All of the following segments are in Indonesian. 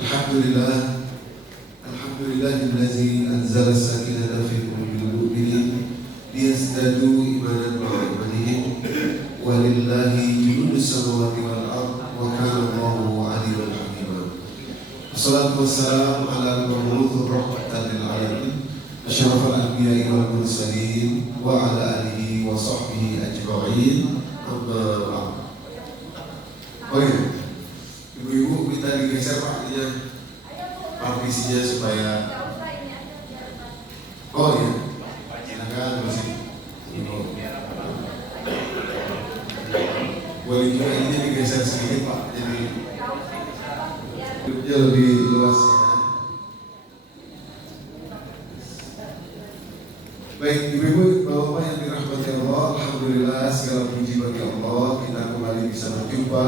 Alhamdulillah, alhamdulillahillazi anzala sakinata fi qulubil mu'minin liyazdadu imanan ma'a imanihim walillahi junudus samawati wal ard wa kana Allahu 'aliman hakima. Wassalatu wassalamu ala al-mab'uts rahmatan lil alamin asyrafil anbiya'i wal mursalin wa ala alihi wa sahbihi ajma'in. Amma ba'd. Oh iya, ibu-ibu minta digeser paknya partisinya supaya. Oh iya, silakan masih. Boleh juga ini digeser sedikit Pak, jadi duduknya lebih luas ya. Baik, ibu-ibu, bapak-bapak yang dirahmati Allah, alhamdulillah segala puji bagi Allah, kita kembali bisa berjumpa.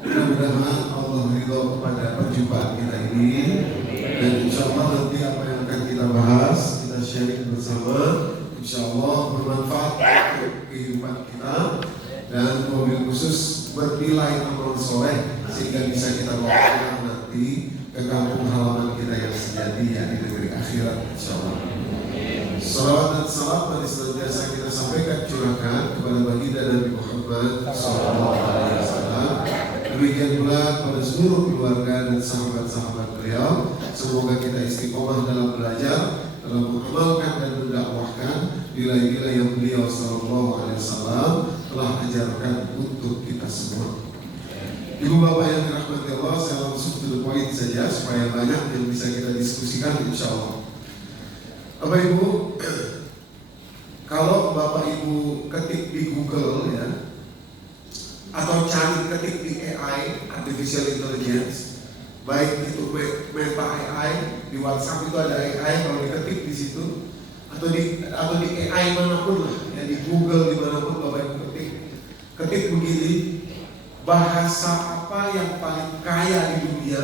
Mudah-mudahan Allah ridho kepada perjumpaan kita ini, dan insya Allah nanti apa yang akan kita bahas, kita sharing bersama, insya Allah bermanfaat untuk kehidupan kita dan mobil khusus bernilai amal soleh sehingga bisa kita bawa nanti ke kampung halaman kita yang sejati, ya, di negeri akhirat insya Allah. Salawat dan salam yang senantiasa kita sampaikan curahkan kepada baginda Nabi Muhammad SAW. Demikian pula kepada seluruh keluarga dan sahabat-sahabat beliau. Semoga kita istiqomah dalam belajar, dalam mengamalkan dan mendakwahkan nilai-nilai yang beliau SAW telah ajarkan untuk kita semua. Ibu bapak yang dirahmati Allah, saya langsung to the point saja supaya banyak yang bisa kita diskusikan insya Allah. Bapak Ibu, kalau Bapak Ibu ketik di Google ya, atau cari ketik di AI, Artificial Intelligence, baik itu Meta AI, di WhatsApp itu ada AI, kalau diketik di situ, atau di AI manapun lah, ya, di Google dimanapun Bapak Ibu ketik begini, bahasa apa yang paling kaya di dunia?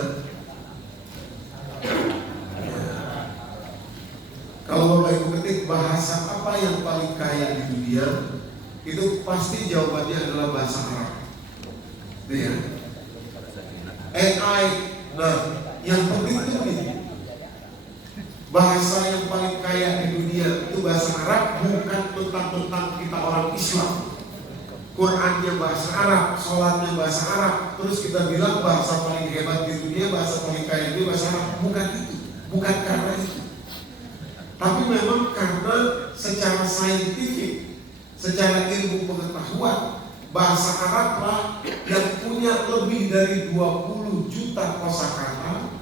Kalau Bapak Ibu ketik bahasa apa yang paling kaya di dunia, itu pasti jawabannya adalah bahasa Arab. Ya. AI, nah yang penting itu nih, bahasa yang paling kaya di dunia itu bahasa Arab, bukan tentang kita orang Islam. Qurannya bahasa Arab, sholatnya bahasa Arab, terus kita bilang bahasa paling hebat di dunia, bahasa paling kaya di dunia bahasa Arab. Bukan itu, bukan karena itu. Tapi memang karena secara saintifik, secara ilmu pengetahuan, bahasa Arab lah yang punya lebih dari 20 juta kosakata,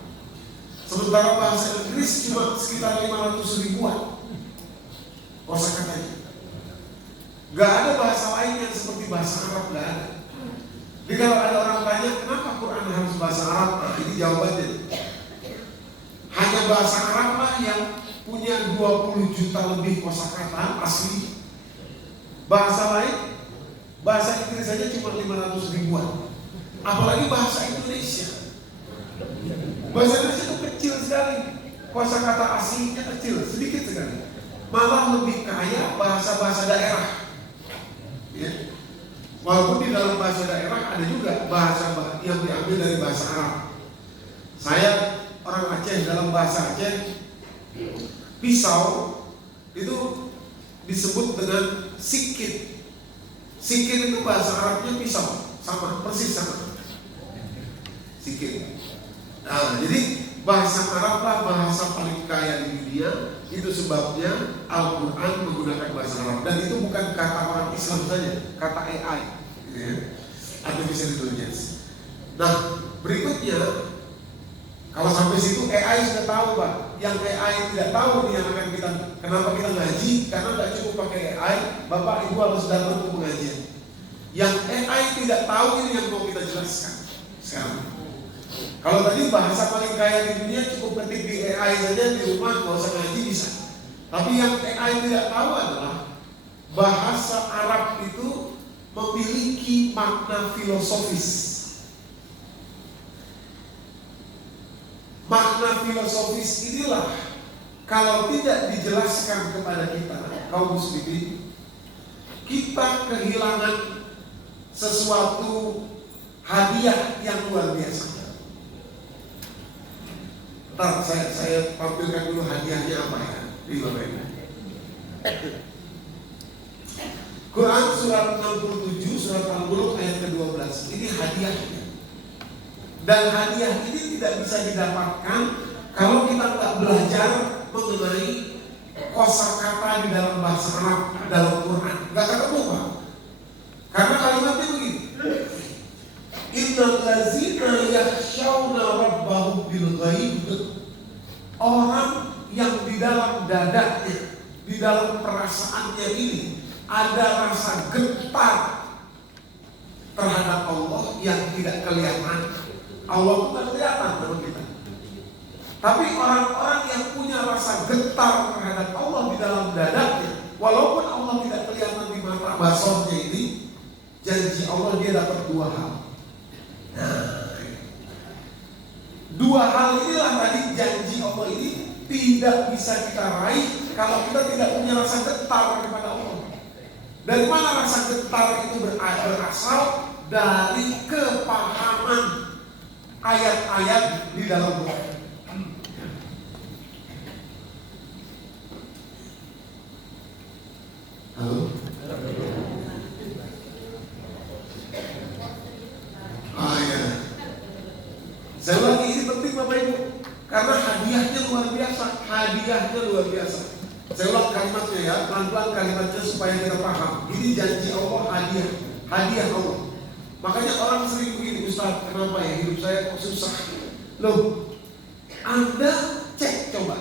sementara bahasa Inggris cuma sekitar 500 ribuan kosakatanya. Gak ada bahasa lain yang seperti bahasa Arab, gak ada. Jadi kalau ada orang tanya kenapa Quran harus bahasa Arab, nah ini jawabannya. Hanya bahasa Arab lah yang punya 20 juta lebih kosakata asli. Bahasa lain, bahasa Inggris saja cuma 500 ribuan. Apalagi bahasa Indonesia. Bahasa Indonesia itu kecil sekali, kosakata aslinya kecil, sedikit sekali. Malah lebih kaya bahasa-bahasa daerah. Ya. Walaupun di dalam bahasa daerah ada juga bahasa yang diambil dari bahasa Arab. Saya orang Aceh, dalam bahasa Aceh pisau itu disebut dengan sikit. Sikit itu bahasa Arabnya pisau, sama, persis sama. Sikit. Nah, jadi bahasa Arab lah bahasa paling kaya di dunia. Itu sebabnya Al-Quran menggunakan bahasa Arab. Dan itu bukan kata orang Islam saja, kata AI, ya, Artificial Intelligence. Nah, berikutnya, kalau sampai situ AI sudah tahu Pak. Yang AI tidak tahu nih yang akan kita, kenapa kita ngaji? Karena tidak cukup pakai AI, Bapak Ibu harus datang ke pengajian. Yang AI tidak tahu ini yang mau kita jelaskan sekarang. Kalau tadi bahasa paling kaya di dunia cukup ketik di AI saja di rumah, nggak usah ngaji bisa. Tapi yang AI tidak tahu adalah bahasa Arab itu memiliki makna filosofis. Makna filosofis inilah kalau tidak dijelaskan kepada kita kaum muslimin, kita kehilangan sesuatu hadiah yang luar biasa. Ntar saya tampilkan dulu hadiahnya apa ya di Bapak Ibu. Quran surat 67 surat Al-Mulk ayat ke-12. Ini hadiahnya. Dan hadiah ini tidak bisa didapatkan kalau kita nggak belajar mengenai kosakata di dalam bahasa Arab dalam Quran. Nggak ketemu Pak. Karena kalimatnya begini. Innal ladzina yakhshawna rabbahum bil ghaib. Orang yang di dalam dadanya, di dalam perasaannya ini ada rasa getar terhadap Allah yang tidak kelihatan. Allah bukan kelihatan sama kita. Tapi orang-orang yang punya rasa getar terhadap Allah di dalam dadanya, walaupun Allah tidak kelihatan di mata basornya ini, janji Allah dia dapat dua hal. Nah, dua hal inilah tadi janji Allah ini tidak bisa kita raih kalau kita tidak punya rasa getar kepada Allah. Dari mana rasa getar itu berasal? Dari kepahaman ayat-ayat di dalam Quran. Halo? Ya. Saya ulangi, ini penting Bapak Ibu, karena hadiahnya luar biasa. Hadiahnya luar biasa. Saya ulang kalimatnya ya, pelan-pelan kalimatnya supaya kita paham. Ini janji Allah, hadiah, hadiah Allah. Makanya orang sering begini, Ustaz, kenapa ya hidup saya kok susah? Loh, Anda cek coba,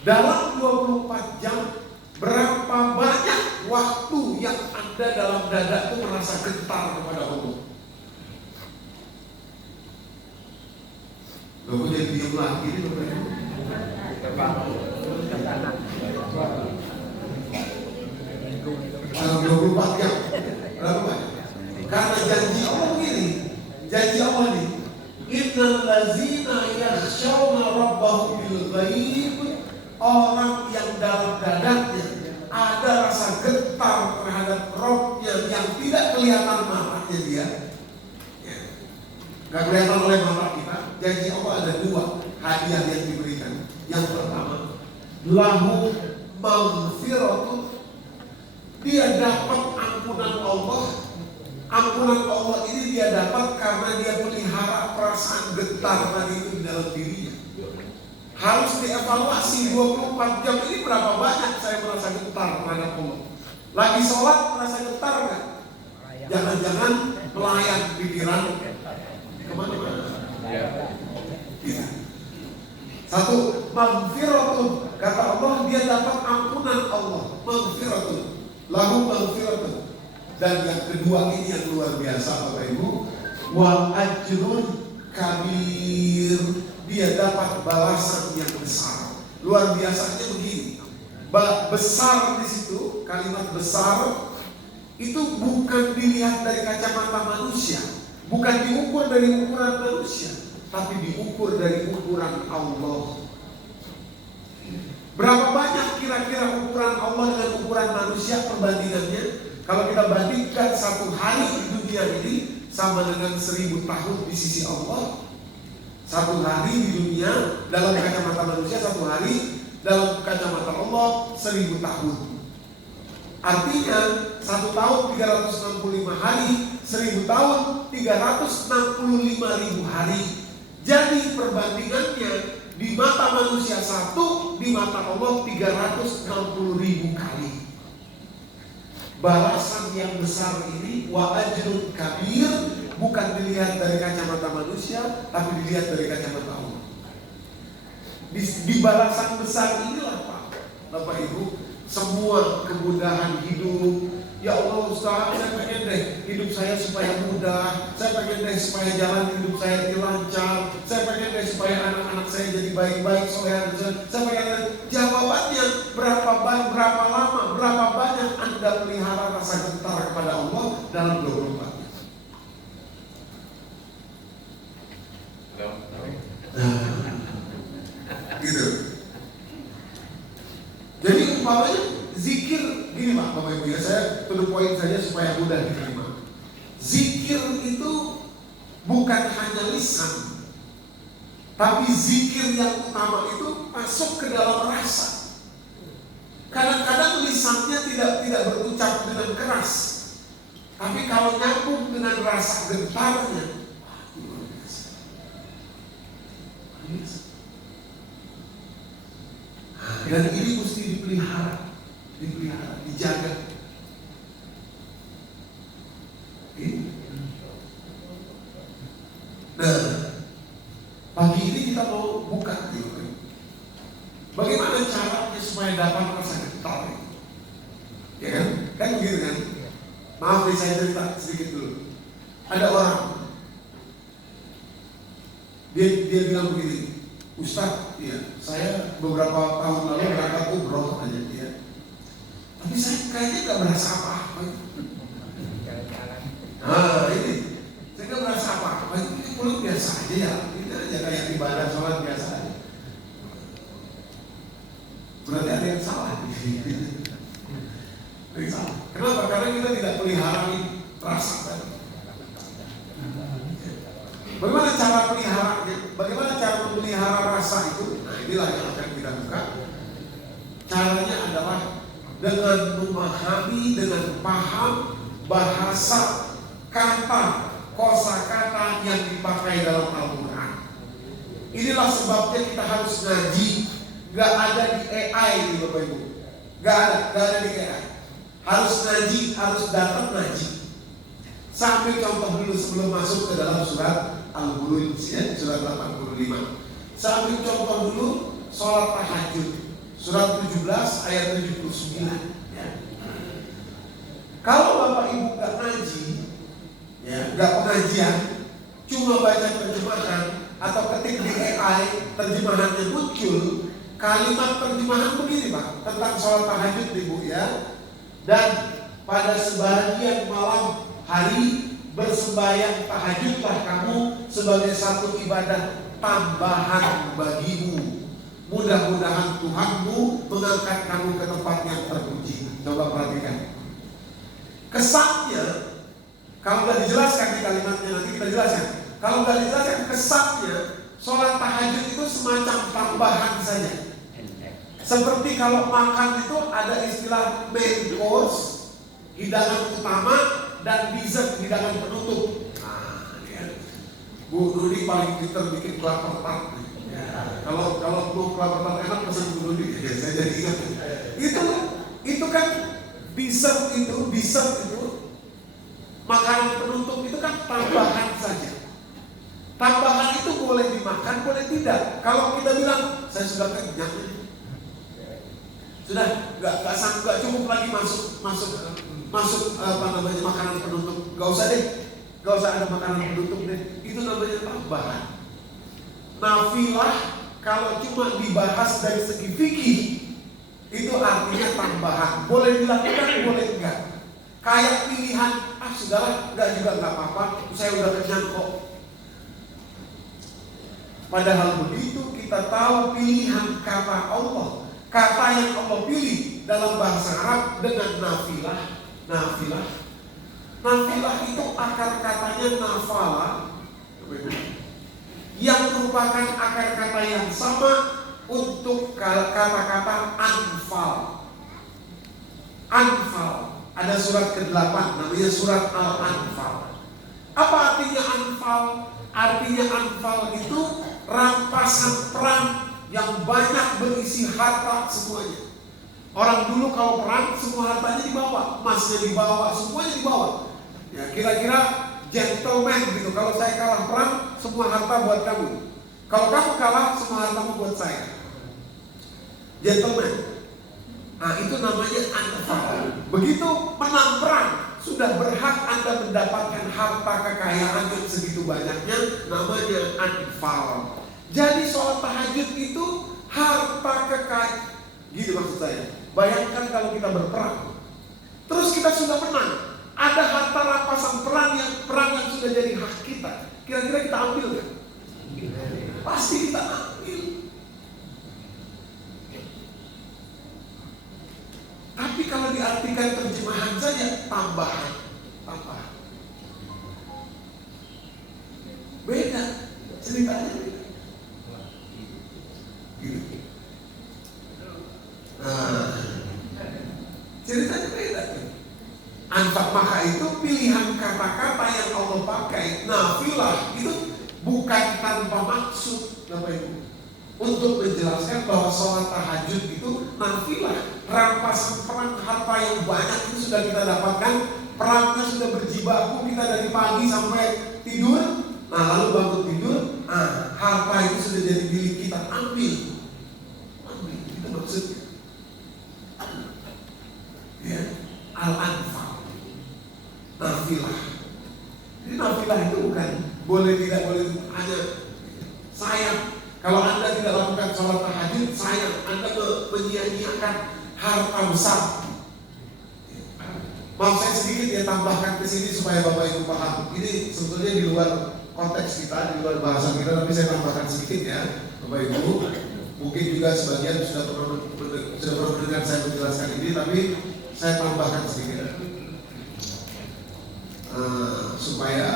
dalam 24 jam berapa banyak waktu yang Anda dalam dada itu merasa getar kepada Allah? Loh, kok jadi diem lagi nih Bapak Ibu? Dalam 24 jam berapa banyak? Karena janji Allah begini, janji Allah nih, innal ladzina yakhshawna rabbahum bil ghaib, orang yang dalam dadanya ada rasa getar terhadap Rabb-nya yang tidak kelihatan matanya dia, nggak kelihatan oleh mata kita. Janji Allah ada dua hadiah yang diberikan. Yang pertama, lahu maghfiratun, dia dapat ampunan Allah. Ampunan Allah ini dia dapat karena dia pelihara perasaan getar tadi itu di dalam dirinya. Harus dievaluasi 24 jam ini berapa banyak saya merasa getar terhadap Allah. Lagi sholat merasa getar nggak? Jangan-jangan pelayan pikiran kemana-mana. Ya. Satu, maghfiratun, kata Allah dia dapat ampunan Allah. Maghfiratun, lahu maghfiratun. Dan yang kedua ini yang luar biasa Bapak Ibu, wa ajrun kabir, dia dapat balasan yang besar. Luar biasanya begini, besar di situ, kalimat besar itu bukan dilihat dari kacamata manusia, bukan diukur dari ukuran manusia, tapi diukur dari ukuran Allah. Berapa banyak kira-kira ukuran Allah dengan ukuran manusia perbandingannya? Kalau kita bandingkan satu hari di dunia ini sama dengan 1000 tahun di sisi Allah. Satu hari di dunia dalam kacamata manusia, satu hari dalam kacamata Allah 1000 tahun. Artinya 1 tahun 365 hari, 1000 tahun 365.000 hari. Jadi perbandingannya di mata manusia 1, di mata Allah 360.000 kali. Balasan yang besar ini wa ajrun kabir bukan dilihat dari kacamata manusia, tapi dilihat dari kacamata Allah. Di balasan besar inilah Pak, Bapak Ibu, semua kemudahan hidup. Ya Allah Ustaz, saya pengen deh hidup saya supaya mudah, saya pengen deh supaya jalan hidup saya lancar, saya pengen deh supaya anak-anak saya jadi baik-baik, soleha, saya pengen. Jawabannya berapa lama, berapa banyak Anda pelihara rasa getar kepada Allah dalam 24 jam? Gitu. Jadi umpamanya zikir gini Bapak Ibu ya, saya to the point saja supaya mudah diterima. Zikir itu bukan hanya lisan, tapi zikir yang utama itu masuk ke dalam rasa. Kadang-kadang lisannya tidak berucap dengan keras, tapi kalau nyambung dengan rasa gentarnya, dan ini mesti dipelihara, dijaga. Nah, pagi ini kita mau buka gitu. Bagaimana caranya supaya dapat rasa gentar? Ya kan? Kan begitu kan? Maaf nih, saya cerita sedikit dulu. Ada orang, dia bilang begini, Ustaz, ya, saya beberapa tahun lalu berangkat umroh aja dia. Tapi saya kayaknya nggak berasa apa-apa. Nah ini, saya nggak berasa apa-apa. Ini pulang biasa aja ya. Ini aja kayak ibadah sholat biasa aja. Berarti ada yang salah. Ada yang salah. Kenapa? Karena kita tidak pelihara rasa tadi. Bagaimana cara peliharanya? Bagaimana cara memelihara rasa itu? Nah inilah yang akan kita buka. Caranya adalah dengan memahami, dengan paham bahasa kata, kosakata yang dipakai dalam Al-Quran. Inilah sebabnya kita harus ngaji. Gak ada di AI di Bapak Ibu. Gak ada di AI. Harus ngaji, harus datang ngaji. Sampai contoh dulu sebelum masuk ke dalam surat Al-Buruj, ya, surat 85. Sambil contoh dulu sholat tahajud, surat 17 ayat 79. Ya. Kalau Bapak Ibu gak ngaji, ya, gak pengajian, cuma baca terjemahan atau ketik di AI, terjemahannya muncul, kalimat terjemahan begini Pak, tentang sholat tahajud Ibu ya. Dan pada sebagian malam hari bersembahyang tahajudlah kamu sebagai satu ibadah tambahan bagimu. Mudah-mudahan Tuhanmu mengangkat kamu ke tempat yang terpuji. Coba perhatikan. Kesannya, kalau nggak dijelaskan di kalimatnya nanti kita jelaskan. Kalau nggak dijelaskan kesannya, sholat tahajud itu semacam tambahan saja. Seperti kalau makan itu ada istilah main course, hidangan utama, dan dessert, hidangan penutup. Nah, ya. Bu Nudi paling pintar bikin kelapa tart. Ya. Kalau mau kelapa tart enak pesan Bu Nudi. Ya, saya jadi ingat. Itu kan dessert itu makanan penutup itu kan tambahan saja. Tambahan itu boleh dimakan, boleh tidak. Kalau kita bilang saya sudah kenyang, sudah nggak cukup lagi masuk makanan penutup, nggak usah ada makanan penutup deh. Itu namanya tambahan. Nafilah kalau cuma dibahas dari segi fikih itu artinya tambahan. Boleh dilakukan, boleh enggak. Kayak pilihan, sudahlah, nggak apa-apa, saya udah kenyang kok. Padahal begitu kita tahu pilihan kata Allah, kata yang Allah pilih dalam bahasa Arab dengan nafilah. Nafilah itu akar katanya nafala, yang merupakan akar kata yang sama untuk kata-kata anfal. Anfal, ada surat ke-8 namanya surat Al-Anfal. Apa artinya anfal? Artinya anfal itu rampasan perang yang banyak berisi harta semuanya. Orang dulu kalau perang semua hartanya dibawa, emasnya dibawa, semuanya dibawa. Ya kira-kira gentleman gitu. Kalau saya kalah perang, semua harta buat kamu. Kalau kamu kalah, semua hartamu buat saya. Gentleman. Nah itu namanya anfal. Begitu menang perang, sudah berhak Anda mendapatkan harta kekayaan yang segitu banyaknya, namanya anfal. Jadi sholat tahajud itu harta kekayaan. Gitu maksud saya. Bayangkan kalau kita berperang, terus kita sudah menang, ada harta rampasan perang yang sudah jadi hak kita. Kira-kira kita ambil kan? Pasti kita ambil. Tapi kalau diartikan terjemahan saja, tambahan. ceritanya gitu. Ceritanya beda. Anfak maka itu pilihan kata-kata yang Allah pakai. Nafilah itu bukan tanpa maksud, Bapak Ibu, untuk menjelaskan bahwa sholat tahajud itu nafilah. Rampasan perang harta yang banyak itu sudah kita dapatkan, perangnya sudah berjibaku kita dari pagi sampai tidur. Nah lalu bangun tidur, harta itu sudah jadi milik kita, ambil, itu maksudnya. Ya, al-anfal, nafilah. Jadi nafilah itu bukan boleh tidak boleh, hanya sayang. Kalau Anda tidak lakukan sholat tahajud, sayang, Anda menyia-nyiakan harta besar. Mau saya sedikit ya tambahkan ke sini supaya Bapak Ibu paham. Ini sebetulnya di luar konteks kita, di luar bahasa kita, tapi saya tambahkan sedikit ya, Bapak Ibu. Mungkin juga sebagian sudah pernah mendengar saya menjelaskan ini, tapi saya tambahkan sedikit supaya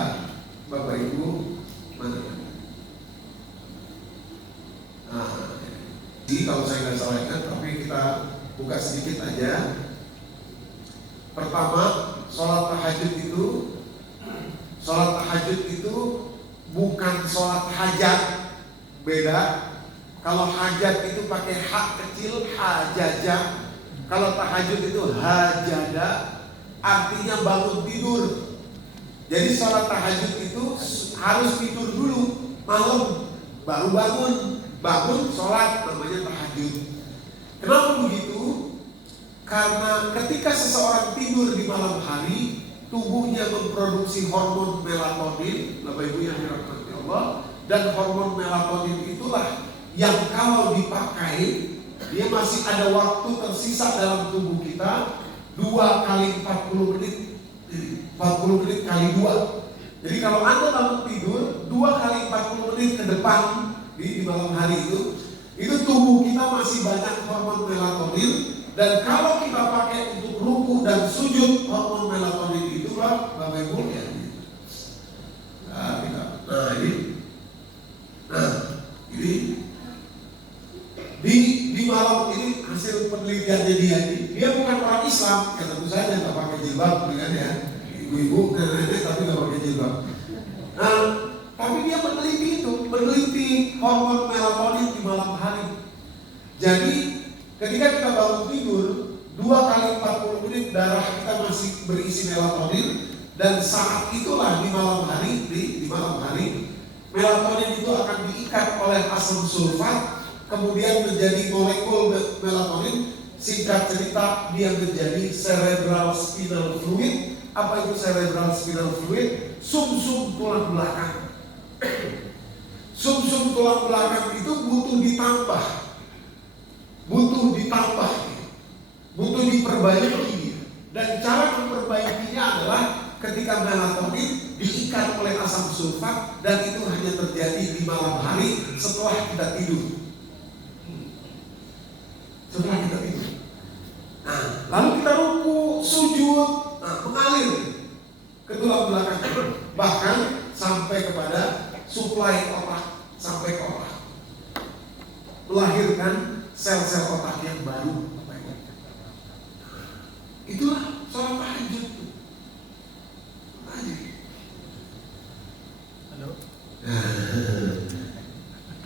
Bapak Ibu mana? Jadi kalau saya nggak salah ingat, tapi kita buka sedikit aja. Pertama, sholat tahajud itu bukan sholat hajat, beda. Kalau hajat itu pakai hak kecil, hajajah. Kalau tahajud itu hajada, artinya bangun tidur. Jadi sholat tahajud itu harus tidur dulu malam, baru bangun sholat, namanya tahajud. Kenapa begitu? Karena ketika seseorang tidur di malam hari, tubuhnya memproduksi hormon melatonin, Bapak Ibu yang dirahmati Allah, dan hormon melatonin itulah yang kalau dipakai, dia masih ada waktu tersisa dalam tubuh kita 2 kali 40 menit, 40 menit kali 2. Jadi kalau Anda bangun tidur 2 kali 40 menit ke depan di malam hari itu tubuh kita masih banyak hormon melatonin. Dan kalau kita pakai untuk ruku dan sujud, hormon melatonin itu Bapak Ibu ya. Ini di malam ini hasil penelitiannya dia bukan orang Islam, ya tentu saja nggak pakai jilbab, kan ya, ibu-ibu nenek tapi nggak pakai jilbab. Tapi dia meneliti hormon melatonin di malam hari. Jadi ketika kita bangun tidur 2 kali 40 menit darah kita masih berisi melatonin, dan saat itulah di malam hari melatonin itu akan diikat oleh asam sulfat, kemudian menjadi molekul melatonin. Singkat cerita, dia menjadi cerebral spinal fluid. Apa itu cerebral spinal fluid? Sumsum tulang belakang. Sumsum tulang belakang itu butuh diperbaiki. Dan cara memperbaikinya adalah ketika melatonin diikat oleh asam sulfat, dan itu hanya terjadi di malam hari setelah kita tidur. Lalu kita ruku, sujud, mengalir ke tulang belakang, bahkan sampai kepada suplai otak, sampai ke otak, melahirkan sel-sel otak yang baru. Itulah sholat tahajud.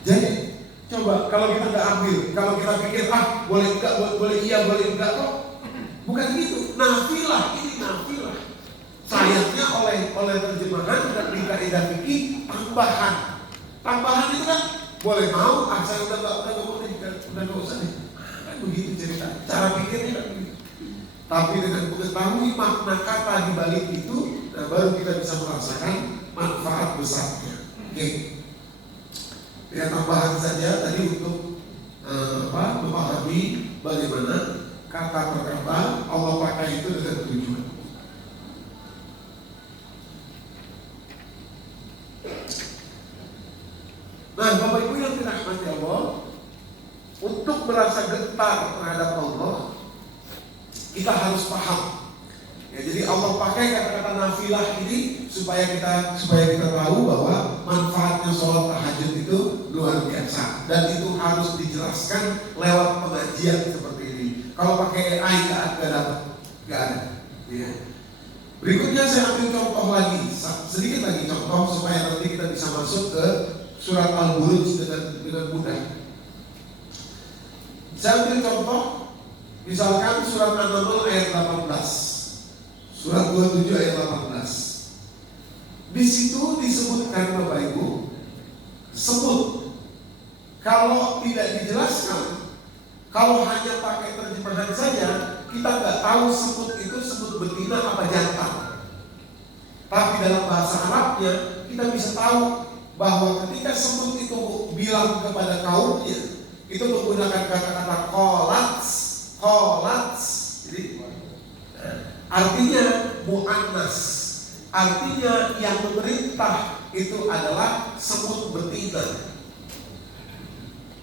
Jadi coba kalau kita nggak ambil, kalau kita pikir boleh enggak, boleh iya, boleh enggak, kok bukan gitu. Nafilah, ini nafilah. Sayangnya oleh terjemahan dan di kaidah fikih tambahan itu kan boleh mau, saya udah nggak usah nih. Kan begitu cerita, cara pikirnya kan begitu. Tapi dengan mengetahui makna kata di balik itu, baru kita bisa merasakan manfaat besarnya. Oke. Ya, tambahan saja tadi untuk memahami bagaimana kata per kata Allah pakai itu dengan tujuan. Nah, Bapak Ibu yang dirahmati Allah, untuk merasa gentar terhadap Allah, kita harus paham. Ya, jadi Allah pakai kata-kata nafilah ini supaya kita tahu bahwa manfaatnya sholat tahajud dan itu harus dijelaskan lewat pengajian seperti ini. Kalau pakai AI nggak ada. Ya. Berikutnya saya ambil contoh lagi, sedikit lagi contoh supaya nanti kita bisa masuk ke surat Al-Buruj dengan mudah. Saya ambil contoh, misalkan surat An-Naml ayat 18, surat 27 ayat 18. Di situ disebutkan Bapak Ibu, semut. Kalau tidak dijelaskan, kalau hanya pakai terjemahan saja, kita nggak tahu semut itu semut betina apa jantan. Tapi dalam bahasa Arabnya kita bisa tahu bahwa ketika semut itu bilang kepada kaumnya, itu menggunakan kata-kata kolats. Jadi artinya mu'annas, artinya yang memerintah itu adalah semut betina.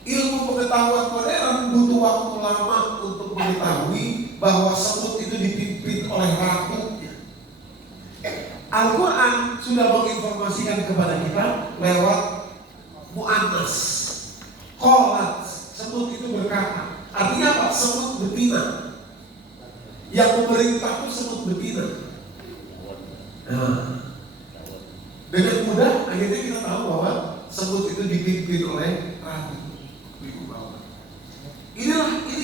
Ilmu pengetahuan modern butuh waktu lama untuk mengetahui bahwa semut itu dipimpin oleh ratunya. Al-Quran sudah menginformasikan kepada kita lewat mu'annas, qolat, semut itu berkata. Artinya apa? Semut betina. Yang memerintah itu semut betina. Nah, dengan mudah akhirnya kita tahu bahwa semut itu dipimpin oleh ratu. Ini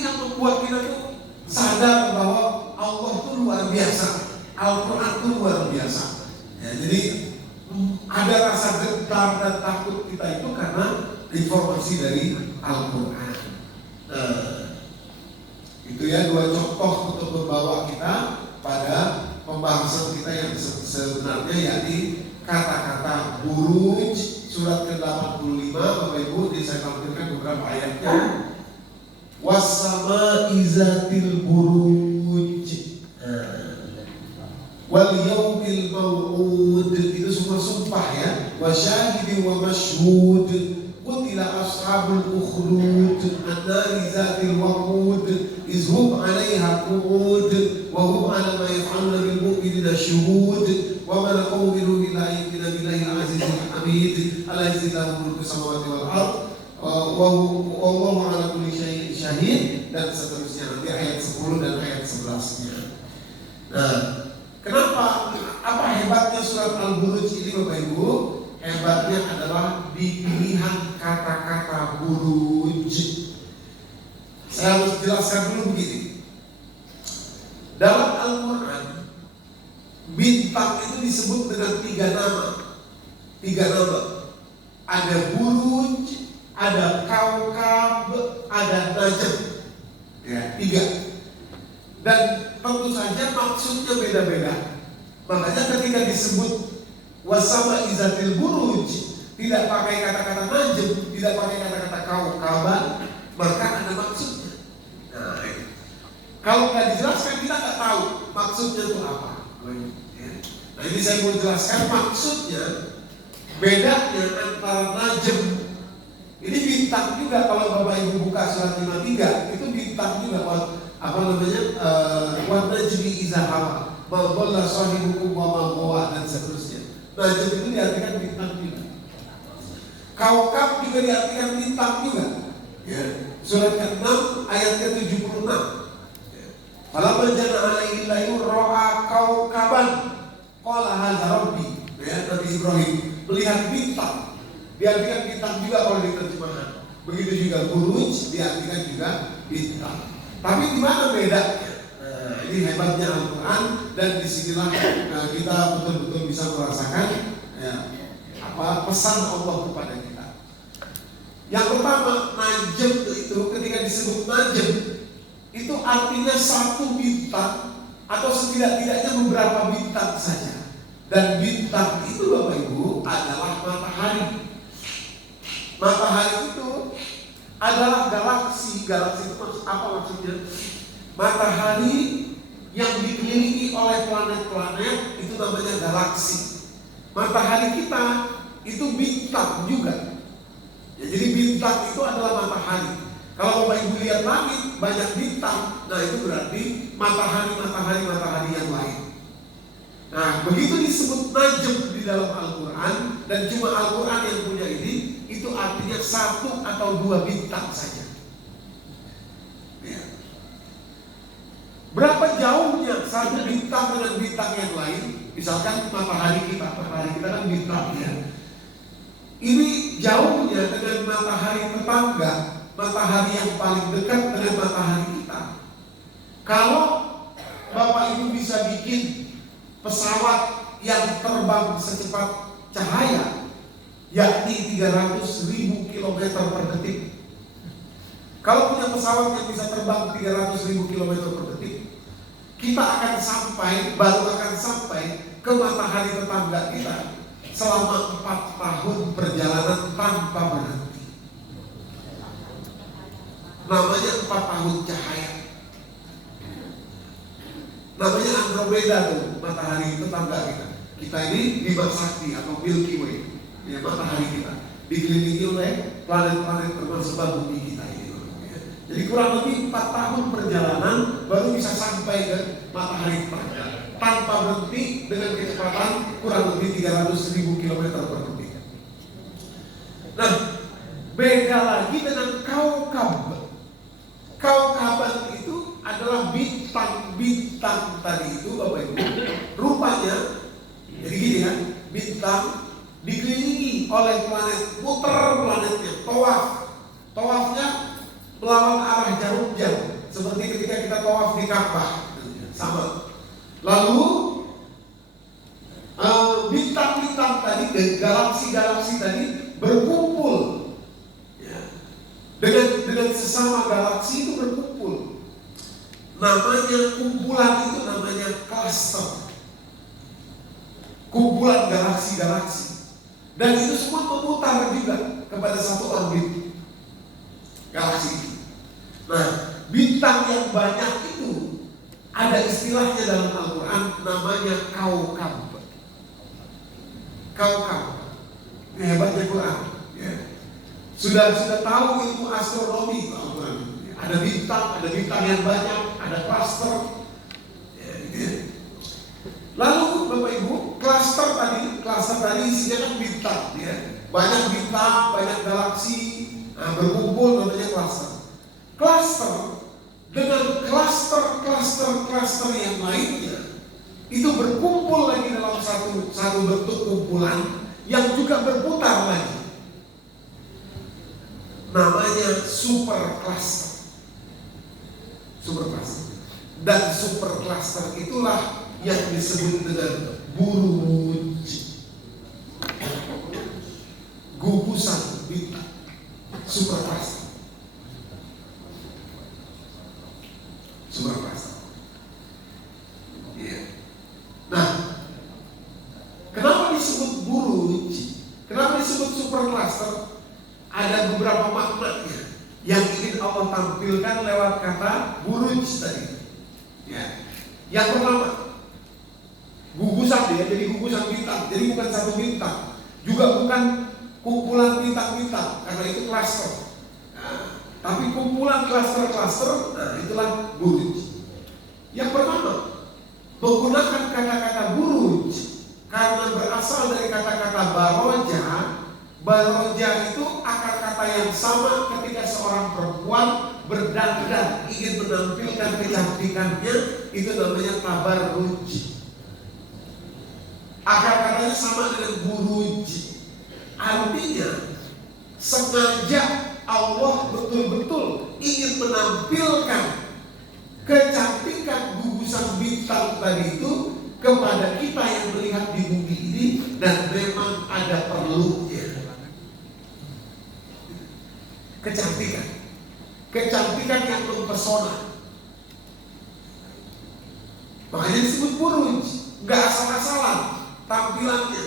yang membuat kita tuh sadar bahwa Allah itu luar biasa, Al-Quran itu luar biasa. Ya, jadi ada rasa gentar dan takut kita itu karena informasi dari Al-Quran. Itu ya dua contoh untuk membawa kita pada pembahasan kita yang sebenarnya, yakni kata-kata buruj surat ke-85. Bapak Ibu, saya tampilkan beberapa ayatnya. Was-sama'i zatil buruj wal yaumil maw'ud, itu semua sumpah ya. Wa syahidin wa mashhud, qutila ashabul ukhdud an-nari zatil waqud izhum 'alaiha qu'ud wa hum 'ala ma yaf'aluna bil mu'minina shuhud wa ma naqulu billahi billahi al-'azizil hamid alladzi lahu mulku samawati wal ardh wallahu 'ala kulli syai'in syahid, dan seterusnya nanti ayat 10 dan ayat 11-nya. Nah, kenapa? Apa hebatnya surat Al-Buruj ini Bapak Ibu? Hebatnya adalah di pilihan kata-kata buruj. Saya harus jelaskan dulu begini. Dalam Al-Quran, bintang itu disebut dengan 3 nama. 3 nama. Ada buruj, ada kaukab, ada najm. Ya, 3. Dan tentu saja maksudnya beda-beda. Makanya ketika disebut was-sama'i zatil buruj, tidak pakai kata-kata najm, tidak pakai kata-kata kaukaban, maka ada maksudnya. Nah, kalau nggak dijelaskan kita nggak tahu maksudnya itu apa. Nah, ini saya mau jelaskan maksudnya. Bedanya antara najm, ini bintang juga. Kalau Bapak Ibu buka surat 53, itu bintang juga. Apa namanya? Wan najmi idza hawa, ma dhalla sahibukum wa ma ghawa, dan seterusnya. Najm itu diartikan bintang juga. Kaukab juga diartikan bintang juga. Ya. Surat ke-6 ayat ke-76. Falamma jana alaihi layl ra'a kaukaban qala hadza rabbi. Ya, Nabi Ibrahim melihat bintang. Diartikan bintang juga kalau diterjemahkan. Begitu juga buruj diartikan juga bintang. Tapi di mana bedanya? Nah, ini hebatnya Al-Quran, dan disinilah kita betul-betul bisa merasakan ya, apa pesan Allah kepada kita. Yang pertama, najm itu ketika disebut najm itu artinya satu bintang atau setidak-tidaknya beberapa bintang saja. Dan bintang itu Bapak Ibu adalah matahari. Matahari itu adalah galaksi. Galaksi itu apa maksudnya? Matahari yang dikelilingi oleh planet-planet itu namanya galaksi. Matahari kita itu bintang juga. Ya, jadi bintang itu adalah matahari. Kalau Bapak Ibu lihat langit banyak bintang, nah itu berarti matahari yang lain. Nah, begitu disebut najm di dalam Al-Quran, dan cuma Al-Quran yang punya ini, itu artinya satu atau atau 2 bintang saja. Ya. Berapa jauhnya satu bintang dengan bintang yang lain? Misalkan matahari kita kan bintang ya. Ini jauhnya dengan matahari tetangga, matahari yang paling dekat dengan matahari kita. Kalau Bapak Ibu bisa bikin pesawat yang terbang secepat cahaya, yakni 300.000 km per detik. Kalau punya pesawat yang bisa terbang 300.000 km per detik, kita baru akan sampai ke matahari tetangga kita selama 4 tahun perjalanan tanpa berhenti. Namanya 4 tahun cahaya. Namanya Andromeda tuh, matahari tetangga kita. Kita ini Bima Sakti atau Milky Way, ya, matahari kita dikelilingi oleh planet-planet tersebar bumi kita ini. Jadi kurang lebih 4 tahun perjalanan baru bisa sampai ke matahari tetangga tanpa berhenti dengan kecepatan kurang lebih 300.000 km per detik. Nah, beda lagi dengan kaukab. Kaukaban itu adalah bintang-bintang tadi itu, Bapak Ibu. Rupanya, jadi gini kan, bintang dikelilingi oleh planet, putar planetnya, tawafnya melawan arah jarum jam, seperti ketika kita tawaf di Ka'bah, sama. Lalu bintang-bintang tadi, galaksi-galaksi tadi berkumpul. Dengan sesama galaksi itu berkumpul. Namanya kumpulan itu namanya cluster. Kumpulan galaksi-galaksi. Dan itu semua memutar juga kepada satu orbit galaksi. Nah, bintang yang banyak itu ada istilahnya dalam Al-Quran, namanya kaukab. Kaukab. Ini hebatnya Quran. Ya. Sudah tahu ilmu astronomi Al-Quran. Ada bintang yang banyak, ada cluster. Ya, gitu. Lalu Bapak Ibu, cluster tadi isinya kan bintang, ya. Banyak bintang, banyak galaksi, berkumpul namanya cluster. Cluster dengan cluster yang lainnya itu berkumpul lagi dalam satu bentuk kumpulan yang juga berputar lagi. Namanya super cluster. Dan super cluster itulah yang disebut dengan buruj, gugusan bintang. Super cluster. Ya. Nah, kenapa disebut buruj? Kenapa disebut super cluster? Ada beberapa maknanya yang ingin Allah tampilkan lewat kata buruj tadi. Ya. Yang pertama, gugusan, ya, jadi gugusan bintang. Jadi bukan satu bintang, juga bukan kumpulan bintang-bintang, karena itu cluster. Nah, tapi kumpulan cluster, nah itulah buruj. Yang pertama, menggunakan kata-kata buruj karena berasal dari kata-kata baroja. Baroja itu akar kata yang sama ketika seorang perempuan berdandan ingin menampilkan kecantikannya, itu namanya tabarruj. Akar katanya sama dengan buruj. Artinya sengaja Allah betul-betul ingin menampilkan kecantikan gugusan bintang tadi itu kepada kita yang melihat di bumi ini, dan memang ada perlunya. Kecantikan yang mempesona. Makanya disebut buruj, nggak asal-asalan tampilannya.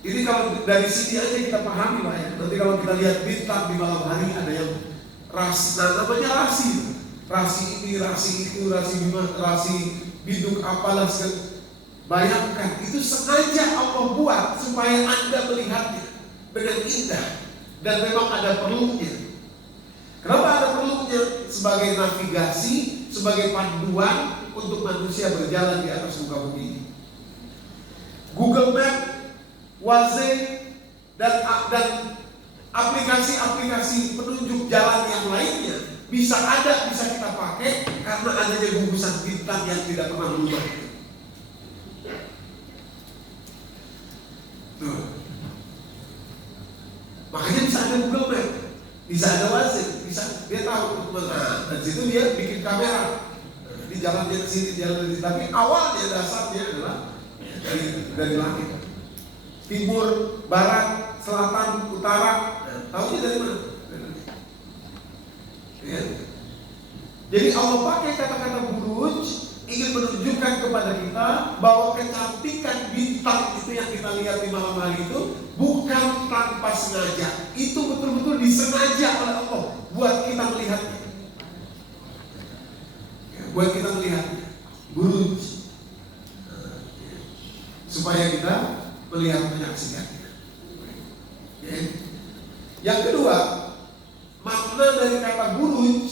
Ini kalau dari sini aja kita pahami lah ya. Nanti kalau kita lihat bintang di malam hari ada yang rasi, namanya rasi ini, rasi itu, rasi biduk apalah. Bayangkan, itu sengaja Allah buat supaya Anda melihatnya dengan indah, dan memang ada perlunya. Kenapa ada perlunya? Sebagai navigasi, sebagai panduan untuk manusia berjalan di atas muka bumi. Google Map, Waze, dan aplikasi-aplikasi penunjuk jalan yang lainnya bisa kita pakai karena adanya gugusan bintang yang tidak pernah berubah. Tuh. Makanya bisa ada Google Map, bisa ada Waze, dia tahu. Nah, dan situ dia bikin kamera. Di jalan dia ke sini, jalan di sini. Tapi awalnya dasarnya adalah dari langit. Timur, barat, selatan, utara. Tahunya dari mana? Ya. Jadi Allah pakai kata-kata buruj ingin menunjukkan kepada kita bahwa kecantikan bintang itu yang kita lihat di malam hari itu bukan tanpa sengaja. Itu betul-betul disengaja oleh Allah buat kita melihatnya. Buat kita melihatnya. Buruj. Supaya kita melihat, menyaksikannya. Ya. Yang kedua, makna dari kata buruj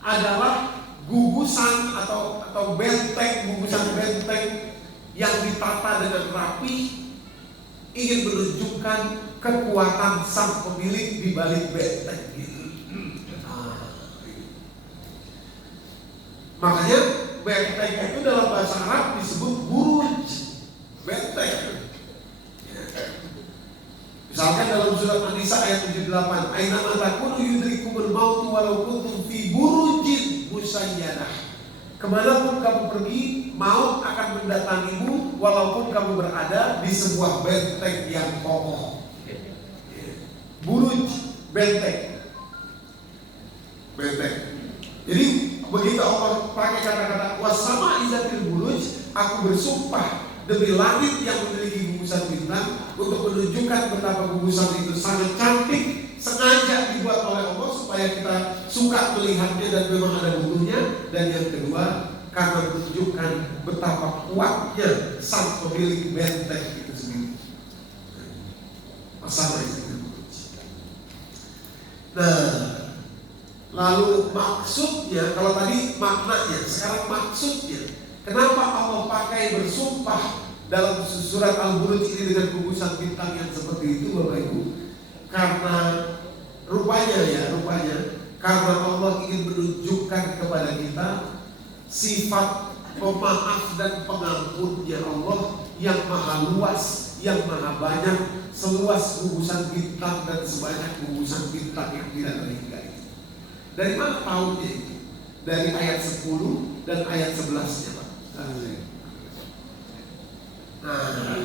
adalah gugusan atau gugusan benteng yang ditata dengan rapi, ingin menunjukkan kekuatan sang pemilik di balik benteng itu. Makanya benteng itu dalam bahasa Arab disebut buruj, benteng. Misalkan dalam surat An-Nisa ayat 78, "Aina ma takunu yudrikumul maut walau kuntum fi burujin musayyadah." Kemanapun kamu pergi, maut akan mendatangimu walaupun kamu berada di sebuah benteng yang kokoh. Buruj, benteng. Benteng. Jadi begitu Allah pakai kata-kata wasama izatil buruj, aku bersumpah demi langit yang memiliki gugusan bintang, untuk menunjukkan betapa gugusan itu sangat cantik, sengaja dibuat oleh Allah supaya kita suka melihatnya dan memang ada butuhnya. Dan yang kedua, karena menunjukkan betapa kuatnya sang pemilik benteng itu sendiri. Wasama izatil buruj. Nah, lalu maksudnya, kalau tadi maknanya, sekarang maksudnya. Kenapa Allah pakai bersumpah dalam surat Al-Buruj ini dengan gugusan bintang yang seperti itu, Bapak Ibu? Karena rupanya karena Allah ingin menunjukkan kepada kita sifat pemaaf dan pengampunnya Allah yang maha luas, yang maha banyak, seluas gugusan bintang dan sebanyak gugusan bintang yang tidak terhingga itu. Dari mana tahunya itu? Dari ayat 10 dan ayat 11-nya, Pak. Nah,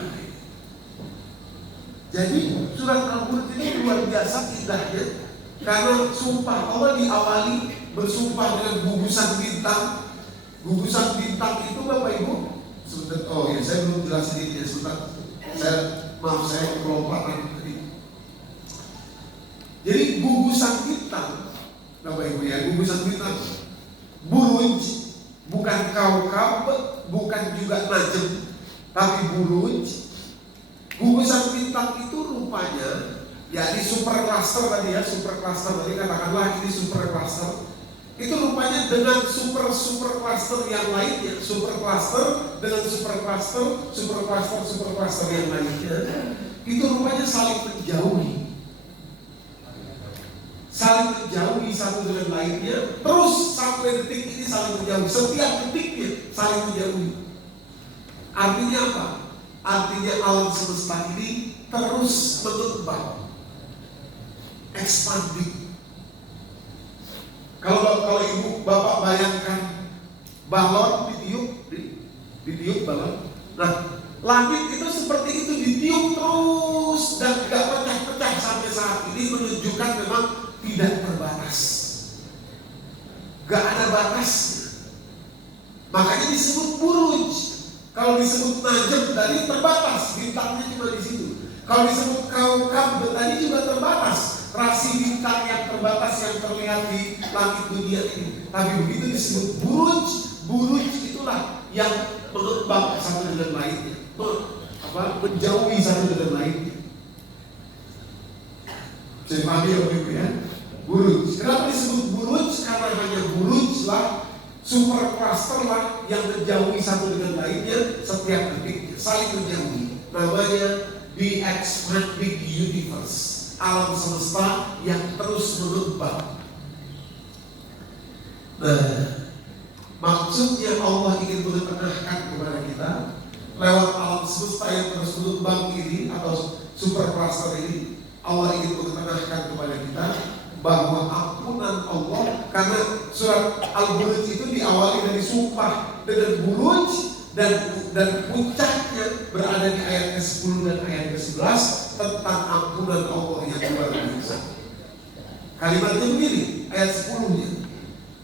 jadi surat Al-Buruj ini luar biasa indahnya karena sumpah Allah diawali bersumpah dengan gugusan bintang. Gugusan bintang itu, Bapak Ibu, sebentar. Oh ya, saya belum jelasin ini sebentar. Saya kelompatan tadi. Jadi gugusan bintang, Bapak Ibu ya, gugusan bintang. Buruj bukan kaukab, bukan juga najm, tapi buruj. Gugusan bintang itu rupanya, ya di super cluster tadi ya, super cluster tadi katakanlah ini super cluster. Itu rupanya dengan super cluster yang lainnya, super cluster dengan super cluster yang lainnya, itu rupanya saling menjauhi. Saling menjauhi satu dengan lainnya, terus sampai detik ini saling menjauhi. Setiap detiknya saling menjauhi. Artinya apa? Artinya alam semesta ini terus mengembang, expanding. Kalau ibu bapak bayangkan balon ditiup balon. Nah, langit itu seperti itu, ditiup terus dan tidak pecah-pecah sampai saat ini, menunjukkan memang tidak terbatas, gak ada batasnya. Makanya disebut buruj. Kalau disebut najm tadi terbatas, bintangnya cuma di situ. Kalau disebut kaukab tadi juga terbatas, rasi bintang yang terbatas yang terlihat di langit dunia ini. Tapi begitu disebut buruj itulah yang mengembang satu dengan lainnya, menjauhi satu dengan lainnya. Saya pahami ya Ibu ya. Buruj. Kenapa disebut buruj? Karena hanya buruj lah, super cluster lah yang menjauhi satu dengan lainnya setiap detik, saling menjauhi. Namanya the expanding universe, alam semesta yang terus mengembang. Nah, maksudnya Allah ingin mengetengahkan kepada kita lewat alam semesta yang terus mengembang ini atau super cluster ini. Allah ingin mengetengahkan kepada kita bahwa ampunan Allah, karena surat Al-Buruj itu diawali dari sumpah dengan buruj dan puncaknya berada di ayat ke-10 dan ayat ke-11 tentang ampunan Allah yang luar biasa. Kalimatnya begini, ayat 10-nya.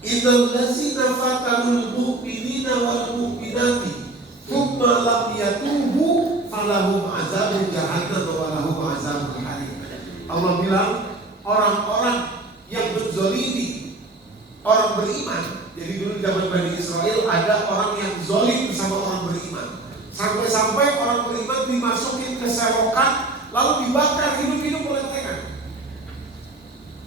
Innal ladzina fatanul mu'minina wal mu'minati tsumma lam yatubu falahum azabun jahannam wa lahum azabun harim. Allah bilang orang-orang yang menzolimi orang beriman. Jadi dulu zaman Bani Israel ada orang yang zolim sama orang beriman. Sampai-sampai orang beriman dimasukin ke selokan lalu dibakar hidup-hidup oleh mereka.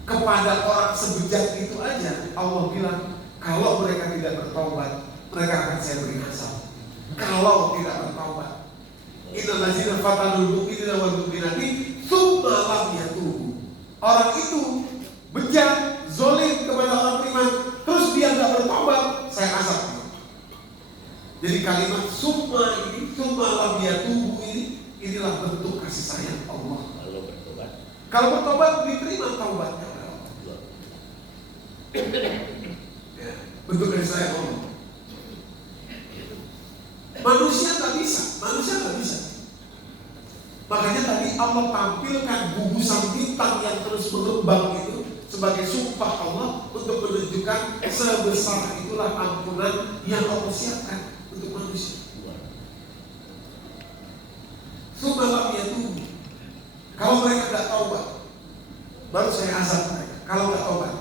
Kepada orang sebejat itu aja Allah bilang, kalau mereka tidak bertobat, mereka akan saya beri azab. Kalau tidak bertobat, innal ladzina fatanul mu'minina wal mu'minati tsumma lam yatubu. Orang itu bejat, zolim kepada orang beriman, terus dia nggak bertobat, saya azab. Jadi kalimat summa ini, summa lam yatubu ini, inilah bentuk kasih sayang Allah. Kalau bertobat diterima taubatnya. Ya, bentuk kasih sayang Allah. Manusia nggak bisa. Makanya tadi Allah tampilkan gugusan bintang yang terus mengembang itu sebagai sumpah Allah untuk menunjukkan sebesar itulah ampunan yang Allah siapkan untuk manusia. Summalam yatubu. Kalau mereka tidak taubat, baru saya azab mereka. Kalau tidak taubat.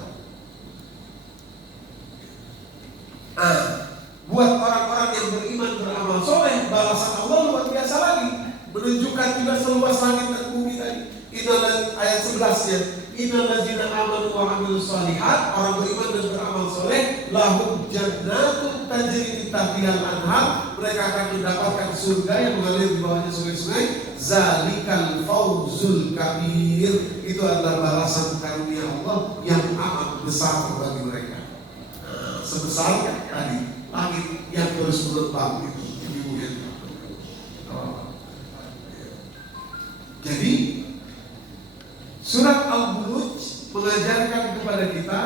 Buat orang-orang yang beriman beramal soleh, balasan Allah luar biasa lagi. Menunjukkan juga seluas langit dan bumi tadi. Ayat 11-nya. Innal ladzina amanu wa amilus shalihat, orang beriman dan beramal soleh, lahum jannatun tajri min tahtihal anhar, mereka akan mendapatkan surga yang mengalir di bawahnya sungai-sungai. Zalikal fawzul kabir, itu adalah balasan karunia Allah yang amat besar bagi mereka. Sebesar tadi langit yang terus mengembang itu. Jadi surat Al-Buruj mengajarkan kepada kita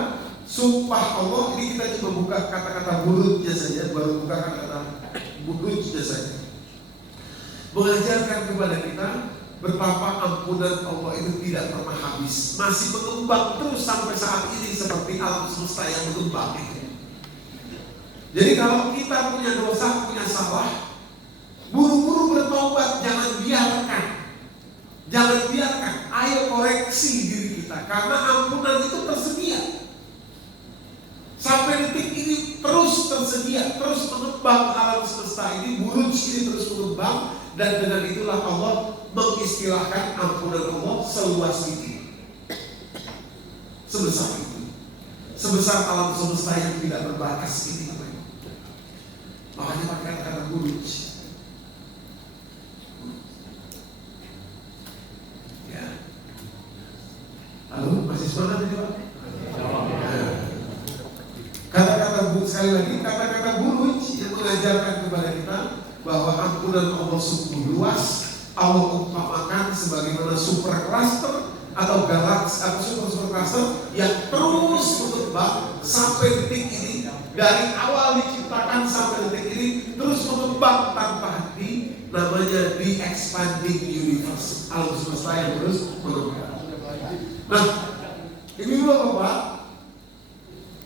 sumpah Allah. Ini kita cuma buka kata-kata burujnya saja, baru buka kata-kata burujnya saja. Mengajarkan kepada kita betapa ampunan Allah itu tidak pernah habis, masih mengembang terus sampai saat ini seperti alam semesta yang mengembang itu. Jadi kalau kita punya dosa, punya salah, buru-buru bertobat, jangan biarkan. Ayo koreksi diri kita, karena ampunan itu tersedia. Sampai detik ini terus tersedia, terus mengembang alam semesta ini, buruj ini terus mengembang, dan dengan itulah Allah mengistilahkan ampunan Allah seluas ini, sebesar itu, sebesar alam semesta yang tidak berbatas ini. Makanya pakai kata buruj. Ya. Lalu masih semangat ini Pak? Kata-kata buruj, sekali lagi kata-kata buruj yang mengajarkan kepada kita bahwa ampunan Allah sungguh luas. Allah umpamakan sebagaimana super cluster atau galaksi atau super cluster yang terus mengembang sampai detik ini. Dari awal diciptakan sampai detik ini terus mengembang tanpa henti, namanya the expanding universe, alam semesta yang terus mengembang. Nah, ini Bapak.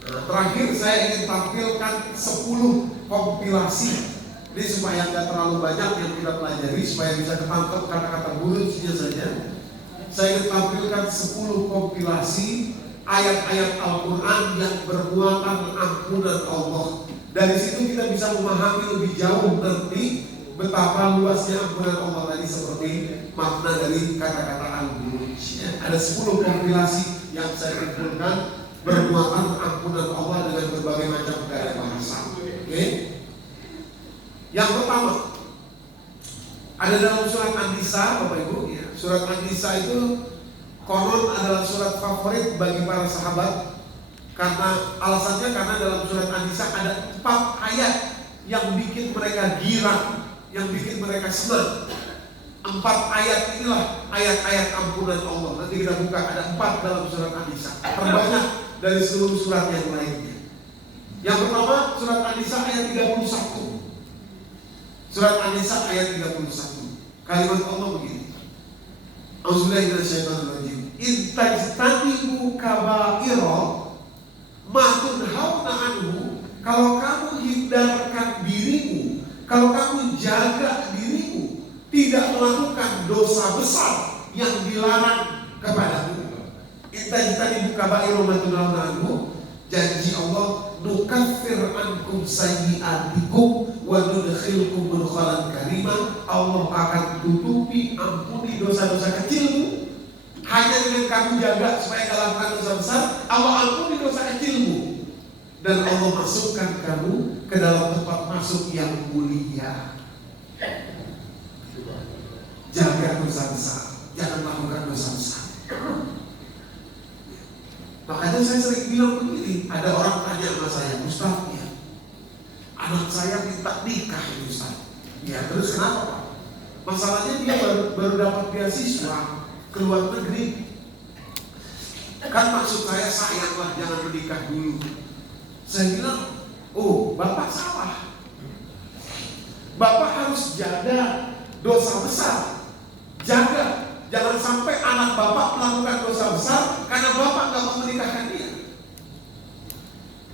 Terakhir saya ingin tampilkan 10 kompilasi. Ini supaya nggak terlalu banyak yang kita pelajari, supaya bisa ketangkep kata-kata burujnya saja. Saya ingin tampilkan 10 kompilasi ayat-ayat Al-Quran yang bermuatan ampunan Allah. Dari situ kita bisa memahami lebih jauh nanti betapa luasnya ampunan Allah tadi, seperti makna dari kata-kata Al-Buruj. Ada 10 kompilasi yang saya kumpulkan bermuatan ampunan Allah dengan berbagai macam gaya bahasa. Oke? Yang pertama, Ada dalam surat An-Nisa, Bapak Ibu ya. Surat An-Nisa itu konon adalah surat favorit bagi para sahabat. Alasannya karena dalam surat An-Nisa ada 4 ayat yang bikin mereka girang, yang bikin mereka senang. 4 ayat inilah ayat-ayat ampunan Allah. Nanti kita buka, ada 4 dalam surat An-Nisa, terbanyak dari seluruh surat yang lainnya. Yang pertama surat An-Nisa ayat 31. Surat An-Nisa ayat 31. Kalimat Allah begini. Auzubillahi minasyaitonirrajim. In tajtanibu kaba'ira ma tunhauna anhu. Kalau kamu hindarkan dirimu, kalau kamu jaga dirimu, tidak melakukan dosa besar yang dilarang kepadamu. In tajtanibu kaba'ira ma tunhauna anhu. Janji Allah, nukaffir ankum sayyi'atikum wa nudkhilkum mudkhalan karima. Allah akan tutupi, ampuni dosa-dosa kecilmu. Hanya dengan kamu jaga supaya gak lakukan dosa besar, Allah ampuni dosa kecilmu. Dan Allah masukkan kamu ke dalam tempat masuk yang mulia. Jaga dosa besar, jangan lakukan dosa besar. Makanya saya sering bilang begini, ada orang tanya sama saya, Ustaz, ya, anak saya minta nikah ini Ustaz. Ya terus kenapa Pak? Masalahnya dia baru dapat beasiswa ke luar negeri. Kan maksud saya sayanglah jangan menikah dulu. Saya bilang, oh Bapak salah. Bapak harus jaga dosa besar. Jaga. Jangan sampai anak Bapak melakukan dosa besar karena Bapak gak mau menikahkan dia.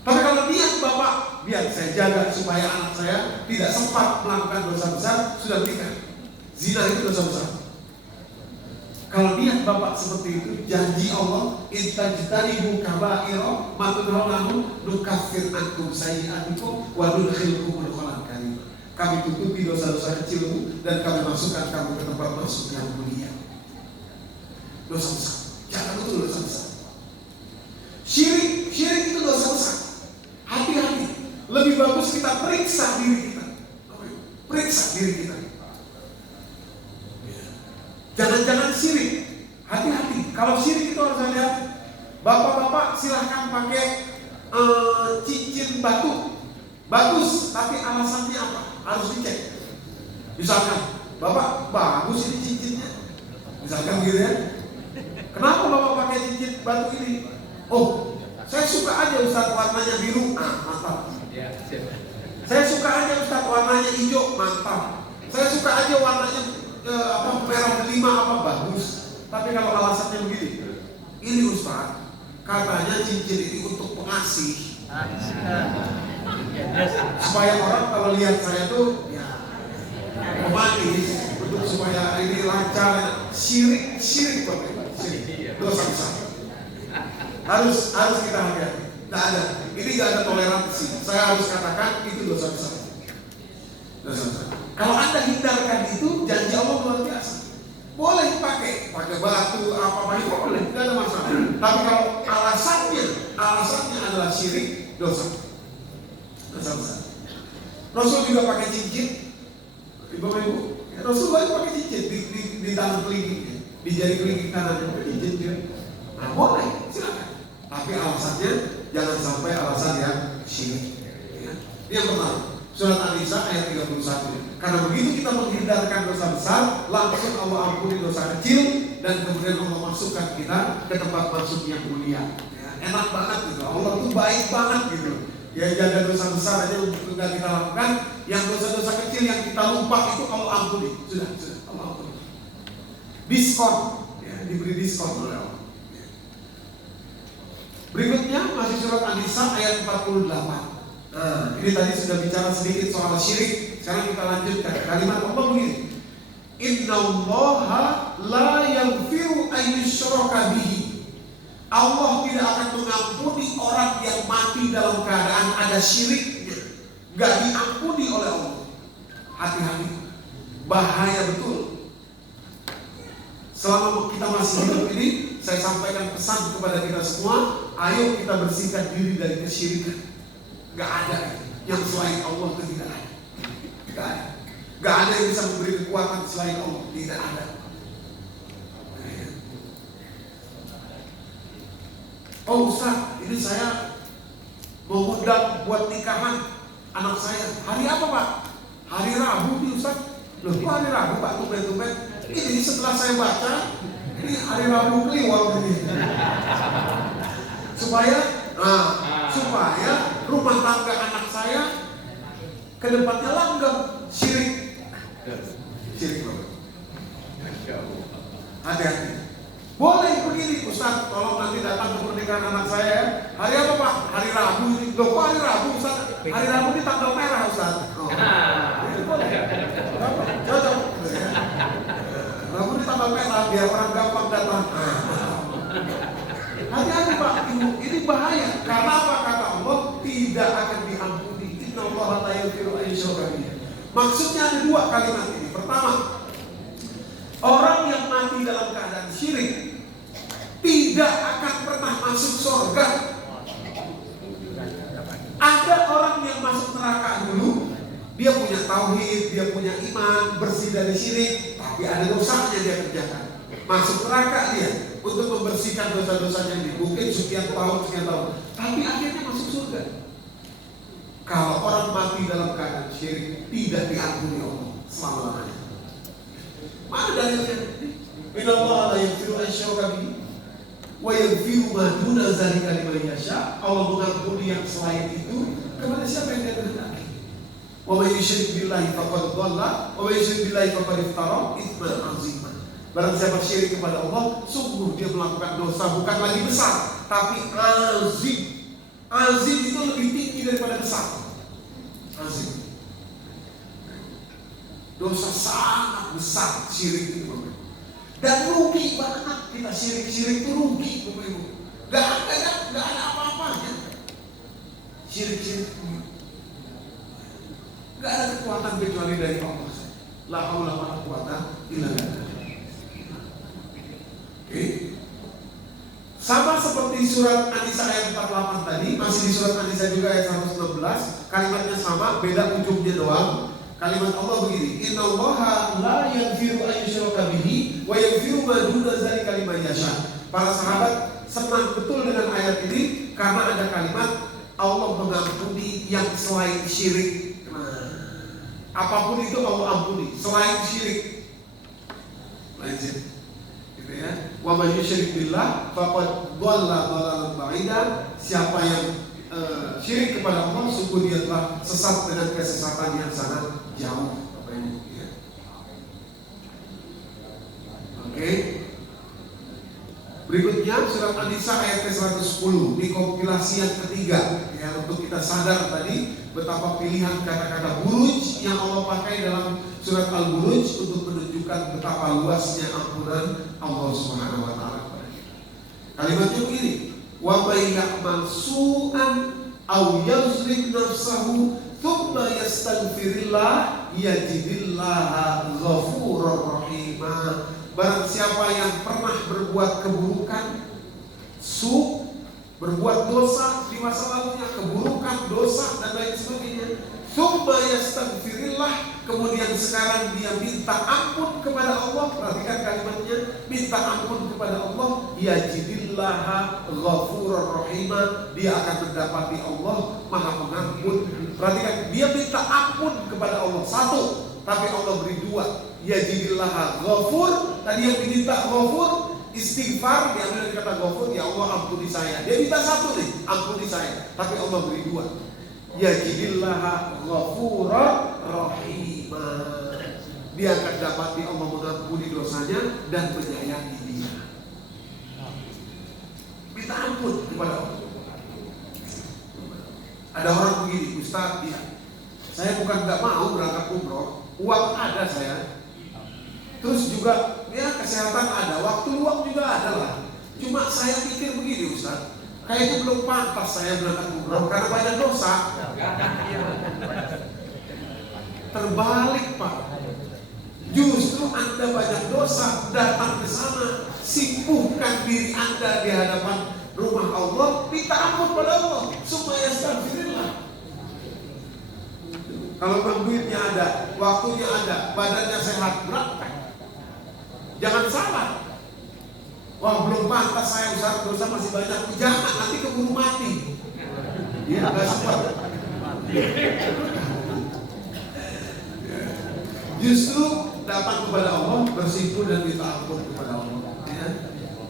Tapi kalau niat Bapak, biar saya jaga supaya anak saya tidak sempat melakukan dosa besar, sudah menikah. Zina itu dosa besar. Kalau niat Bapak seperti itu, janji Allah, intajtanibu kaba'ira ma tunhauna anhu nukaffir ankum sayyi'atikum wa nudkhilkum mudkhalan karima. Kami tutupi dosa-dosa kecilmu dan kami masukkan kamu ke tempat masuk yang mulia. Dosa besar, jangan betul dosa besar. Syirik itu dosa besar. Hati-hati. Lebih bagus kita periksa diri kita. Periksa diri kita. Jangan-jangan syirik. Hati-hati. Kalau syirik itu harus hati-hati. Bapak-bapak silahkan pakai cincin batu. Bagus, tapi alasannya apa? Harus dicek. Misalkan, Bapak bagus ini cincinnya. Misalkan gitu ya. Kenapa Bapak pakai cincin batu ini? Oh, saya suka aja Ustaz warnanya biru. Mantap. Saya suka aja Ustaz warnanya hijau. Mantap. Saya suka aja warnanya merah delima bagus. Tapi kalau alasannya begini, ini Ustaz, katanya cincin ini untuk pengasih. Supaya orang kalau lihat saya tuh ya romantis, untuk supaya ini lancar. Syirik Bapak. Dosa besar. Harus kita hati-hati. Tidak ada. Ini tidak ada toleransi. Saya harus katakan itu dosa besar. Dosa besar. Kalau Anda hindarkan itu, janji Allah luar biasa. Boleh pakai batu apa boleh, tidak ada masalah. Tapi kalau alasannya adalah syirik, dosa besar. Rasul juga pakai cincin. Ibu-ibu, Rasul pakai cincin di tangan kelingking. Di jari kelingking kanan pakai cincin. Nah, boleh, silakan. Tapi alasannya jangan sampai alasan yang syirik. Ya. Ini yang pertama. Surat An-Nisa ayat 31. Karena begitu kita menghindarkan dosa besar, langsung Allah ampuni dosa kecil dan kemudian Allah masukkan kita ke tempat masuk yang mulia. Ya, enak banget gitu. Allah tuh baik banget gitu. Ya jaga dosa besar aja untuk nggak kita lakukan. Yang dosa-dosa kecil yang kita lupa itu Allah ampuni. Sudah Allah ampuni. Diskon, ya, diberi diskon oleh Allah. Berikutnya masih surat An-Nisa ayat 48. Nah, ini tadi sudah bicara sedikit soal syirik. Sekarang kita lanjutkan. Kalimat Allah begini. Innallaha la yaghfiru an yushraka bihi. Allah tidak akan mengampuni orang yang mati dalam keadaan ada syiriknya. Gak diampuni oleh Allah. Hati-hati. Bahaya betul. Selama kita masih hidup ini, saya sampaikan pesan kepada kita semua. Ayo kita bersihkan diri dari kesyirikan. Gak ada yang selain Allah itu tidak ada. Gak ada. Gak ada yang bisa memberi kekuatan selain Allah. Tidak ada. Oh Ustaz, ini saya mau undang buat nikahan anak saya. Hari apa Pak? Hari Rabu nih Ustaz. Loh kok hari Rabu Pak? Tumben-tumben. Ini setelah saya baca, ini hari Rabu kliwon ini. Supaya rumah tangga anak saya ke depannya langgeng. Syirik Bapak. Hati-hati. Boleh begini Ustaz, tolong nanti datang ke pernikahan anak saya ya. Hari apa Pak? Hari Rabu ini. Loh kok hari Rabu Ustaz? Hari Rabu ini tanggal merah Ustaz. Ini boleh. Cocok. Rabu ini tanggal merah biar orang gampang datang. Hati-hati Pak, ini bahaya. Karena apa kata Allah? Tidak akan diampuni. Innallaha la yaghfiru an yushraka bihi. Maksudnya ada dua kalimat ini. Pertama, orang yang mati dalam keadaan syirik tidak akan pernah masuk surga. Ada orang yang masuk neraka dulu, dia punya tauhid, dia punya iman, bersih dari syirik, tapi ada dosanya dia kerjakan. Masuk neraka dia untuk membersihkan dosa-dosanya ini. Mungkin sekian tahun, tapi akhirnya masuk surga. Kalau orang mati dalam keadaan syirik, tidak diampuni Allah selama-lamanya. Mana dalilnya? Innallaha la yaghfiru an yushraka bihi wa yaghfiru ma duna dzalika liman yasha. Allah mengampuni yang selain itu kepada siapa yang dia kehendaki. Wa may yusyrik billahi faqad dhalla wa may yusyrik billahi faqad iftara itsman 'aziman. Barang siapa syirik kepada Allah, sungguh dia melakukan dosa bukan lagi besar, tapi azim. Azim itu lebih tinggi daripada besar. Azim. Dosa sangat besar syirik itu, Bapak. Dan rugi banget kita syirik itu rugi, Bapak Ibu. Gak ada apa-apanya. Syirik gak ada kekuatan kecuali dari Allah. La haula wala quwata illa billah. Oke. Sama seperti surat An-Nisa ayat 48 tadi, masih di surat An-Nisa juga ayat 116, kalimatnya sama, beda ujungnya doang. Kalimat Allah begini, Innallaha la yaghfiru an yushraka bihi wa yaghfiru ma duna dzalika liman yasha. Para sahabat senang betul dengan ayat ini karena ada kalimat Allah mengampuni yang selain syirik. Apapun itu Allah ampuni selain syirik. Lanjut. Gitu ya. Wa may yusyrik billah faqad dhalla dhalalan ba'idan. Siapa yang syirik kepada Allah, sungguh dia telah sesat dengan kesesatan yang sangat jauh. Ya. Oke. Berikutnya surat An-Nisa ayat ke-110, di kompilasi yang ketiga ya, untuk kita sadar tadi betapa pilihan kata-kata buruj yang Allah pakai dalam surat Al-Buruj untuk menunjukkan betapa luasnya ampunan Allah Subhanahu wa taala. Kalimatnya begini, wa may ya'mal su'an aw yazlim nafsahu thumma yastaghfirillah yajidillaha ghafurur rahima. Barang siapa yang pernah berbuat keburukan, berbuat dosa di masa lalunya, keburukan, dosa dan lain sebagainya, thumma yastaghfirillah, kemudian sekarang dia minta ampun kepada Allah. Perhatikan kalimatnya, minta ampun kepada Allah, yajidillaha ghafurur rahima, dia akan mendapati Allah Maha Pengampun. Perhatikan, dia minta ampun kepada Allah satu, tapi Allah beri dua. Yajidillaha ghafur, tadi yang diminta ghafur, istighfar, diambil dari kata ghafur, ya Allah ampuni saya. Dia minta satu nih, ampuni saya, tapi Allah beri dua. Yajidillaha ghafurur rahima, dia akan dapati Allah mengampuni dosanya dan menyayangi dia. Minta ampun kepada Allah. Ada orang begini, Ustaz, ya, saya bukan gak mau berangkat umroh, uang ada saya, terus juga ya kesehatan ada, waktu luang juga ada lah. Cuma saya pikir begini Ustaz, kayaknya belum pantas saya berangkat umroh karena banyak dosa. Terbalik Pak, justru Anda banyak dosa, datang ke sana, simpuhkan diri Anda di hadapan rumah Allah, minta ampun pada Allah supaya astagfirullah. Kalau memang duitnya ada, waktunya ada, badannya sehat, berangkat. Jangan salah. Wah, belum pantas saya, Ustaz, dosa masih banyak. Jangan, nanti keburu mati. Iya, nggak sempat. Justru datang kepada Allah, bersimpuh dan minta ampun kepada Allah. Ya.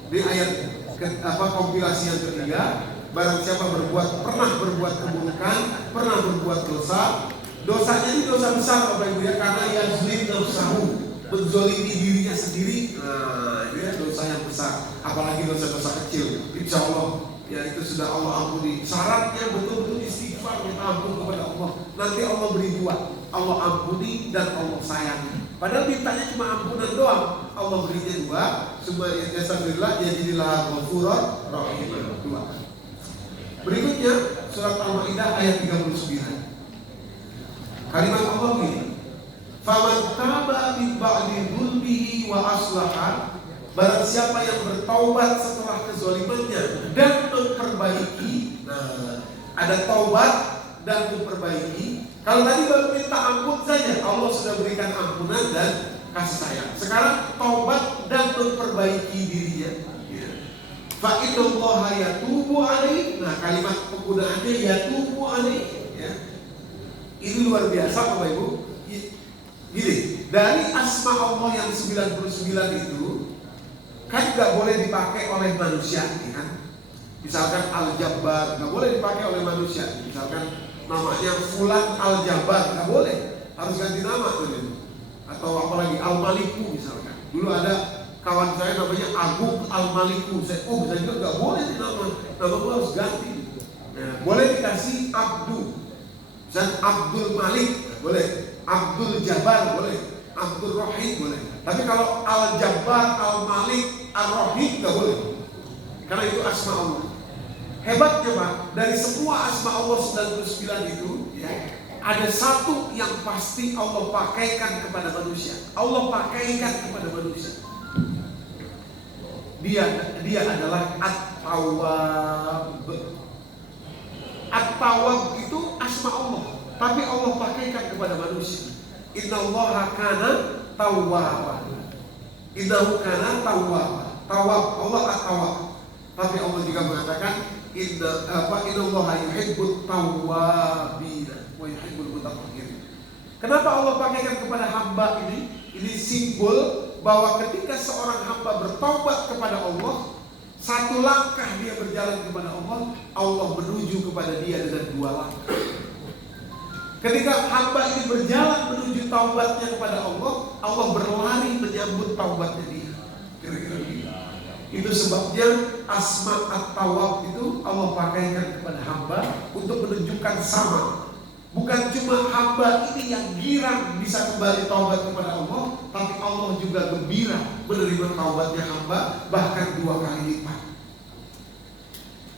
Di ayat kompilasi yang ketiga, barang siapa pernah berbuat keburukan, pernah berbuat dosa, dosanya ini dosa besar Bapak Ibu ya, karena ia zulim nafsahu, menzolimi dirinya sendiri. Nah, ini dosa yang besar. Apalagi dosa-dosa kecil, insya Allah ya itu sudah Allah ampuni. Syaratnya betul-betul istighfar, minta ampun kepada Allah. Nanti Allah beri dua, Allah ampuni dan Allah sayangi. Padahal mintanya cuma ampunan doang, Allah berinya dua. Semua yang astagfirullah ya jadilah ghafurur rahim. Dua. Berikutnya surat Al-Maidah ayat 39. Kalimat Allah ini, faman taba min ba'di dzulmihi wa aslaha, barang siapa yang bertaubat setelah kezalimannya dan memperbaiki. Nah, ada taubat dan memperbaiki. Kalau tadi baru minta ampun saja, Allah sudah berikan ampunan dan kasih sayang. Sekarang taubat dan memperbaiki dirinya. Fa innallaha yatubu alaihi. Nah, kalimat penggunaannya yatubu alaihi ya. Ini luar biasa Bapak Ibu. Gini, dari asma Allah yang 99 itu kan gak boleh dipakai oleh manusia ya kan? Misalkan Al-Jabbar gak boleh dipakai oleh manusia. Misalkan namanya Fulan Al-Jabbar gak boleh, harus ganti nama tuh. Atau apalagi Al-Maliku misalkan. Dulu ada kawan saya namanya Agung Al-Maliku. Saya juga gak boleh nama harus ganti. Nah, boleh dikasih Abdu dan Abdul Malik boleh, Abdul Jabbar boleh, Abdul Rahim boleh. Tapi kalau Al-Jabbar, Al-Malik, Ar-Rahim gak boleh, karena itu asma Allah. Hebatnya Pak, dari semua asma Allah 99 itu ya, ada satu yang pasti Allah pakaikan kepada manusia. Allah pakaikan kepada manusia. Dia adalah At-Tawwab. At-Tawwab itu asma Allah, tapi Allah pakaikan kepada manusia. Innallaha kana tawwaba. Innahu kana tawwaba. Tawwab, Allah At-Tawwab. Tapi Allah juga mengatakan innallaha yuhibbut tawwabin wa yuhibbul mutatahhirin. Kenapa Allah pakaikan kepada hamba ini? Ini simbol bahwa ketika seorang hamba bertaubat kepada Allah, satu langkah dia berjalan kepada Allah, Allah menuju kepada dia dengan dua langkah. Ketika hamba ini berjalan menuju taubatnya kepada Allah, Allah berlari menyambut taubatnya dia. Kira-kira begitu. Itu sebabnya asma At-Tawwab itu Allah pakaikan kepada hamba untuk menunjukkan sama. Bukan cuma hamba ini yang girang bisa kembali taubat kepada Allah, tapi Allah juga gembira menerima taubatnya hamba, bahkan 2 kali lipat.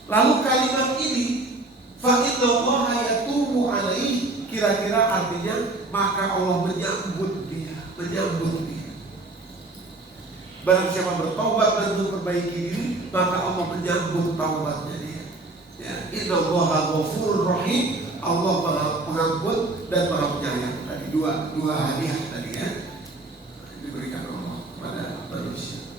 Lalu kalimat ini, fa innallaha yatubu alaihi, kira-kira artinya maka Allah menyambut dia. Barang siapa bertaubat dan memperbaiki diri, maka Allah menyambut taubatnya dia. Ya, innallaha ghafurur rahim. Allah Maha Pengampun dan Maha Penyayang. Tadi dua hadiah tadi ya, diberikan Allah kepada manusia.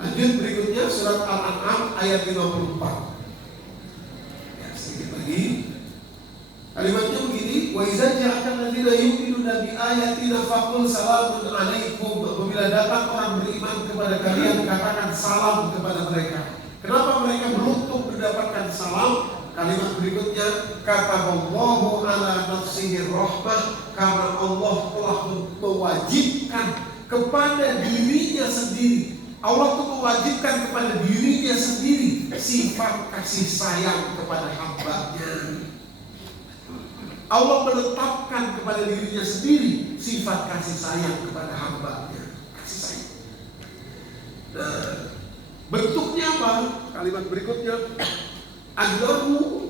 Lanjut berikutnya surat Al-An'am ayat 54. Ya, sedikit lagi. Kalimatnya begini, wa iza ja'aka alladziina yu'minuuna bi ayatina faqul salamun 'alaikum. Apabila datang orang beriman kepada kalian, katakan salam kepada mereka. Kenapa mereka beruntung mendapatkan salam? Kalimat berikutnya, kata Allahu ala nafsihi rahmah, karena Allah telah mewajibkan kepada dirinya sendiri. Allah itu mewajibkan kepada dirinya sendiri sifat kasih sayang kepada hamba-Nya. Allah menetapkan kepada dirinya sendiri sifat kasih sayang kepada hamba-Nya. Kasih sayang. Nah, bentuknya apa? Kalimat berikutnya, Annahu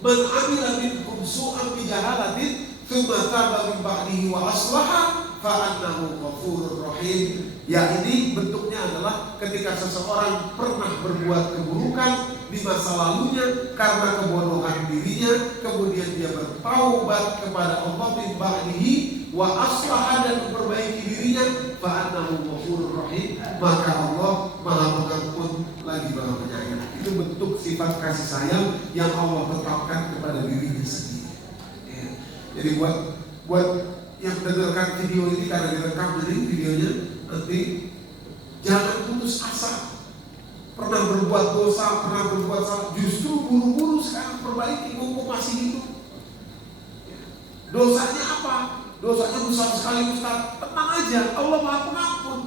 man amila minkum su'an bi jahalatin tsumma taba min ba'dihi wa aslaha fa annahu ghafurur rahim. Ya, ini bentuknya adalah ketika seseorang pernah berbuat keburukan di masa lalunya karena kebodohan dirinya, kemudian dia bertaubat kepada Allah min ba'dihi wa aslaha dan memperbaiki dirinya, fa annahu ghafurur rahim, maka Allah Maha Pengampun lagi Maha Penyayang. Itu bentuk sifat kasih sayang yang Allah tetapkan kepada dirinya sendiri. Ya. Jadi buat yang mendengarkan video ini karena direkam, jadi videonya nanti jangan putus asa. Pernah berbuat dosa, pernah berbuat salah, justru buru-buru sekarang perbaiki, mumpung masih hidup. Dosanya apa? Dosanya besar sekali Ustaz. Tenang aja, Allah Maha Pengampun.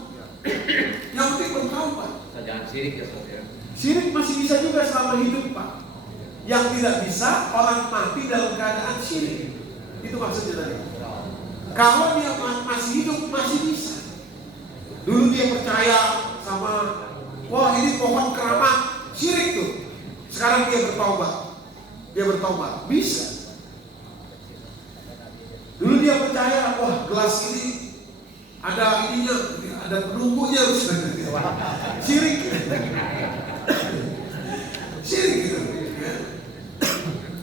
Yang penting bertaubat. Jangan sirik ya Ustaz ya. Sirik masih bisa juga selama hidup Pak. Yang tidak bisa orang mati dalam keadaan syirik. Itu maksudnya tadi. Kalau dia masih hidup masih bisa. Dulu dia percaya sama, wah ini pohon keramat, syirik tuh. Sekarang dia bertobat. Dia bertobat, bisa. Dulu dia percaya, wah gelas ini ada ininya, ada penunggunya, syirik. Syirik gitu.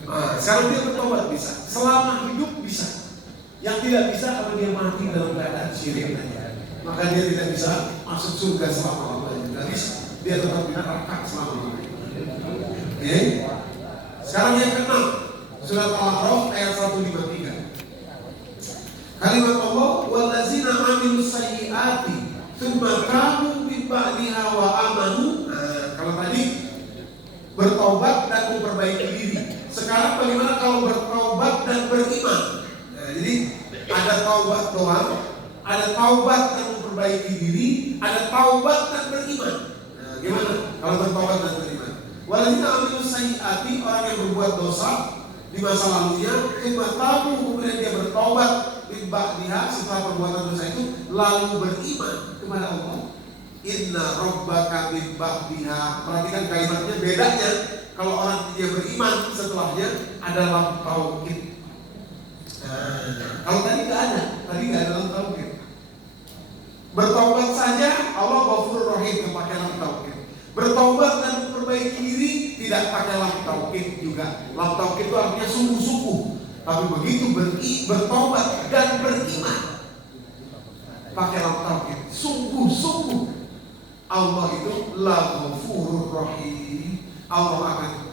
Nah, sekarang dia bertobat bisa. Selama hidup bisa. Yang tidak bisa kalau dia mati dalam keadaan syirik. Maka dia tidak bisa masuk surga selama-lamanya. Tidak bisa. Dia tetap di neraka selama-lamanya. Oke. Sekarang yang ke-6, surat Al-A'raf ayat 153. Kalimat Allah, wallazina amilus sayyiati tsumma tabu min ba'diha wa amanu. Kalau tadi bertobat dan memperbaiki diri. Sekarang bagaimana kalau bertobat dan beriman? Jadi ada taubat doang, ada taubat dan memperbaiki diri, ada taubat dan beriman. Gimana kalau bertobat dan beriman? Wallazina amilus sayyiati, orang yang berbuat dosa di masa lalunya, kemudian dia bertobat min ba'diha, setelah perbuatan dosa itu, lalu beriman kepada Allah. Inna rabbaka min ba'diha. Perhatikan kalimatnya, bedanya kalau orang dia beriman setelahnya adalah tauhid. Kalau tadi nggak ada, dalam tauhid. Bertobat saja Allah Ghafurur Rahim, pakai lam tauhid. Bertobat dan memperbaiki diri tidak pakai lam tauhid juga. Lam tauhid itu artinya sungguh-sungguh. Tapi begitu bertobat dan beriman pakai lam tauhid, sungguh-sungguh. Allah itu Ghafurur Rahim. Allah akan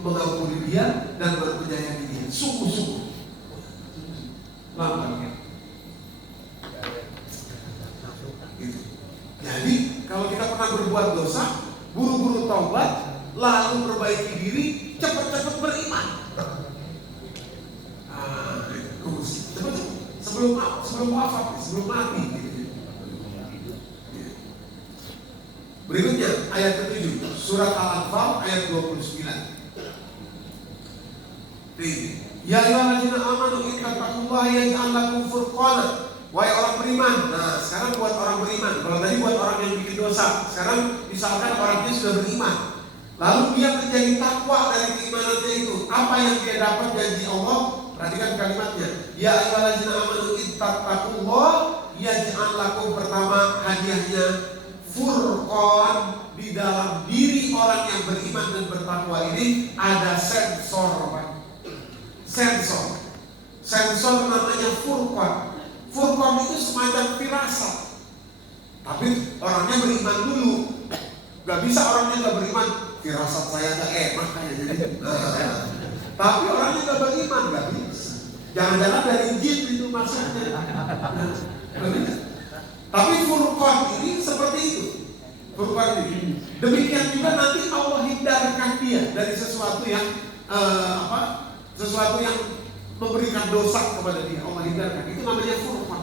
mengampuni dia dan menyayangi dia, sungguh-sungguh. Gitu. Jadi kalau kita pernah berbuat dosa, buru-buru taubat, lalu perbaiki diri, cepat-cepat beriman. Cepat-cepat sebelum wafat, sebelum mati. Berikutnya ayat ke-7, surat Al-Anfal ayat 29. Ya ayyuhallazina amanu ittaqullaha yaj'al lakum furqana. Wahai orang beriman. Nah, sekarang buat orang beriman. Kalau tadi buat orang yang bikin dosa, sekarang misalkan orangnya sudah beriman, lalu dia menjadi takwa dari keimanannya itu. Apa yang dia dapat janji Allah? Perhatikan kalimatnya. Ya ayyuhallazina amanu ittaqullaha yaj'al lakum, pertama hadiahnya furqan. Di dalam diri orang yang beriman dan bertakwa ini ada sensor, Pak. Sensor namanya furqan. Furqan itu semacam firasat. Tapi orangnya beriman dulu. Gak bisa orangnya gak beriman, firasat saya gak enak kayak jadi. Tapi orangnya gak beriman, gak bisa. Jangan-jangan dari jin itu maksudnya. Tapi furqan ini seperti itu. Furqan ini. Demikian juga nanti Allah hindarkan dia dari sesuatu yang sesuatu yang memberikan dosa kepada dia. Allah hindarkan. Itu namanya furqan.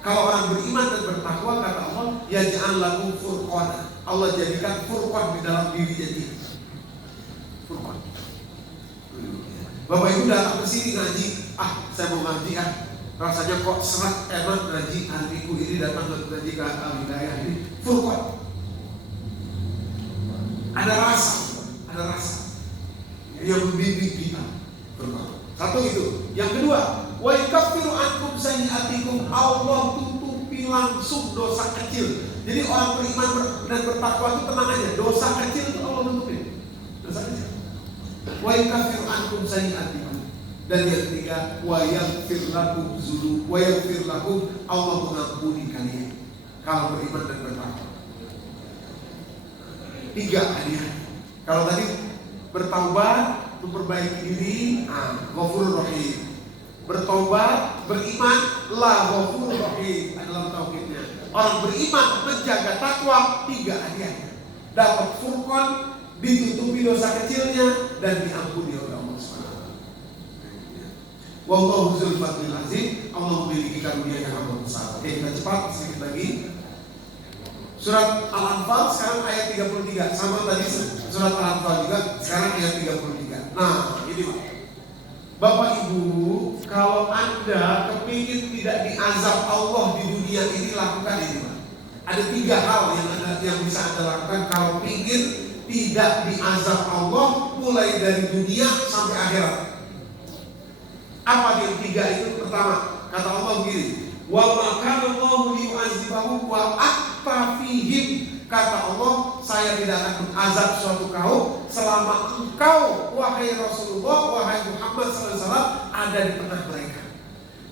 Kalau orang beriman dan bertakwa, kata Allah, yaj'al lakum furqana. Allah jadikan furqan di dalam dirinya dia. Furqan. Bapak Ibu datang ke sini ngaji, saya mau ngaji rasanya kok serat, enak ngaji hari Minggu ini, datang ke ngaji ke Al-Hidayah ini. Furqan. Ada rasa yang membimbing kita. Satu itu. Yang kedua, wa yakfiru ankum sayyi'atikum, Allah tutupi langsung dosa kecil. Jadi orang beriman dan bertakwa itu tenang aja, dosa kecil itu Allah tutupi. Dosa kecil. wa yukaffiru ankum sayyi'atikum. Dan yang ketiga, wa yaghfir lakum dzunub, wa yaghfir lakum, Allah mengampuni kalian kalau beriman dan bertakwa. 3 hadiah. Kalau tadi bertaubat, memperbaiki diri, Ghafurur Rahim. Bertobat, beriman, la Ghafurur Rahim adalah tauhidnya. Orang beriman menjaga takwa, 3 hadiahnya. Dapat furqan, ditutupi dosa kecilnya, dan diampuni oleh Allah SWT. Wallahu dzul fadlil azim. Allah memiliki karunia yang amat besar. Oke, kita cepat sedikit lagi. Surat Al-Anfal sekarang ayat 33. Sama tadi surat Al-Anfal juga, sekarang ayat 33. Nah, ini Pak. Bapak Ibu, kalau Anda kepingin tidak diazab Allah di dunia ini, lakukan ini Pak. Ada 3 hal yang bisa Anda lakukan kalau ingin tidak diazab Allah mulai dari dunia sampai akhirat. Apa yang 3 itu? Pertama, kata Allah begini, wa ma kana Allahu liyu'adzibahum wa anta fihim. Kata Allah, saya tidak akan mengazab suatu kaum selama engkau, wahai Rasulullah, wahai Muhammad SAW, ada di tengah mereka.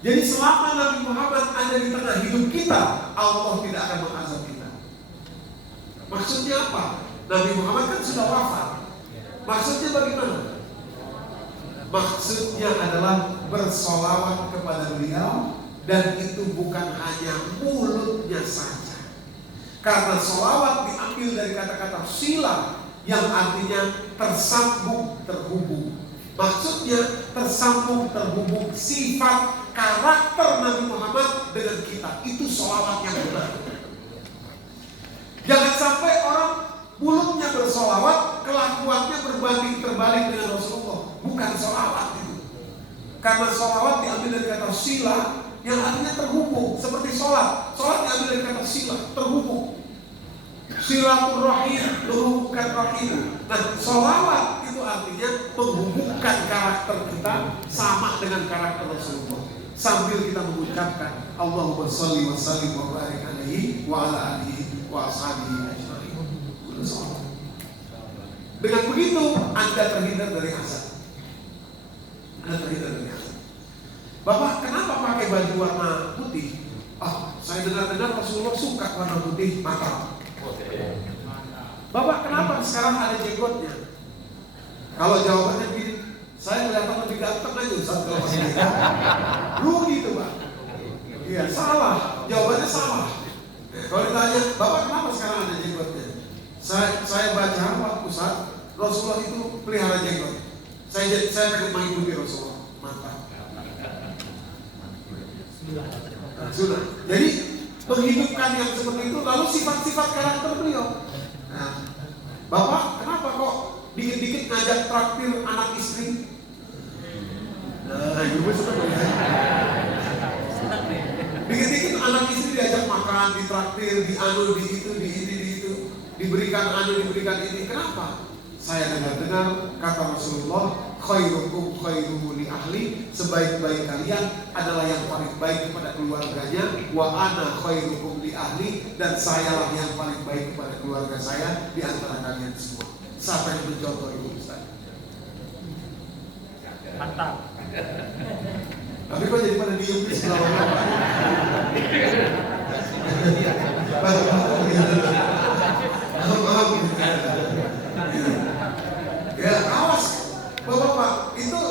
Jadi selama Nabi Muhammad ada di tengah hidup kita, Allah tidak akan mengazab kita. Maksudnya apa? Nabi Muhammad kan sudah wafat. Maksudnya bagaimana? Maksudnya adalah bersolawat kepada beliau, dan itu bukan hanya mulutnya saja. Karena solawat diambil dari kata-kata sila yang artinya tersambung, terhubung. Maksudnya tersambung, terhubung sifat karakter Nabi Muhammad dengan kita. Itu solawat yang benar. Jangan sampai orang mulutnya bersolawat, kelakuannya berbanding terbalik dengan Rasulullah. Bukan solawat itu. Karena solawat diambil dari kata sila yang artinya terhubung, seperti sholat. Sholat diambil dari kata sila, terhubung. Silaturahim, menghubungkan rahim. Nah, sholawat itu artinya menghubungkan karakter kita sama dengan karakter Rasulullah. Sambil kita mengucapkan Allahumma sholli wa sallim wa barik alaihi wa ala alihi wa ashabihi ajma'in. Dengan begitu Anda terhindar dari azab. Anda terhindar dari azab. Bapak, kenapa pakai baju warna putih? Saya dengar-dengar Rasulullah suka warna putih. Mantap. Bapak, kenapa sekarang ada jenggotnya? Kalau jawabannya gini, saya kelihatan lebih ganteng aja Ustaz kalau masih gitu. Rugi itu Pak. Iya, salah. Jawabannya salah. Kalau ditanya, Bapak kenapa sekarang ada jenggotnya? Saya baca waktu Ustaz, Rasulullah itu pelihara jenggot. Saya pengen mengikuti Rasulullah. Mantap. Sudah. Jadi menghidupkan yang seperti itu, lalu sifat-sifat karakter beliau. Nah, Bapak kenapa kok dikit-dikit ngajak traktir anak istri? Nah, ibu senang ya. Dikit-dikit anak istri diajak makan, ditraktir, di itu, di itu, diberikan diberikan ini. Kenapa? Saya dengar-dengar kata Rasulullah, khairukum khairuhu li ahli, sebaik-baik kalian adalah yang paling baik kepada keluarganya, wa ana khairukum li ahli, dan sayalah yang paling baik kepada keluarga saya di antara kalian semua. Siapa yang mencontoh itu Ustaz? Mantap. Tapi kok jadi pada diem di sebelah mana? Maaf. Ya, awas Bapak, itu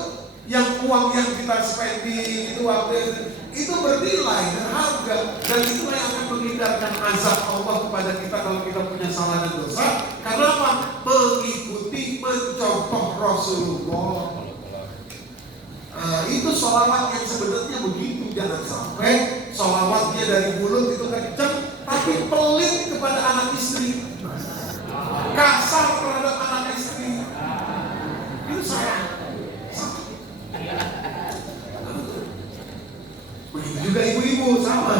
yang uang yang kita spending itu waktu itu bernilai, berharga, dan itulah yang akan menghindarkan azab Allah kepada kita kalau kita punya salah dan dosa. Karena apa? Mengikuti, mencontoh Rasulullah. Nah, itu sholawat yang sebenarnya begitu. Jangan sampai sholawatnya dari mulut itu kencang, tapi pelit kepada anak istri, kasar terhadap anak istri. Itu salah. Begitu juga ibu-ibu sama.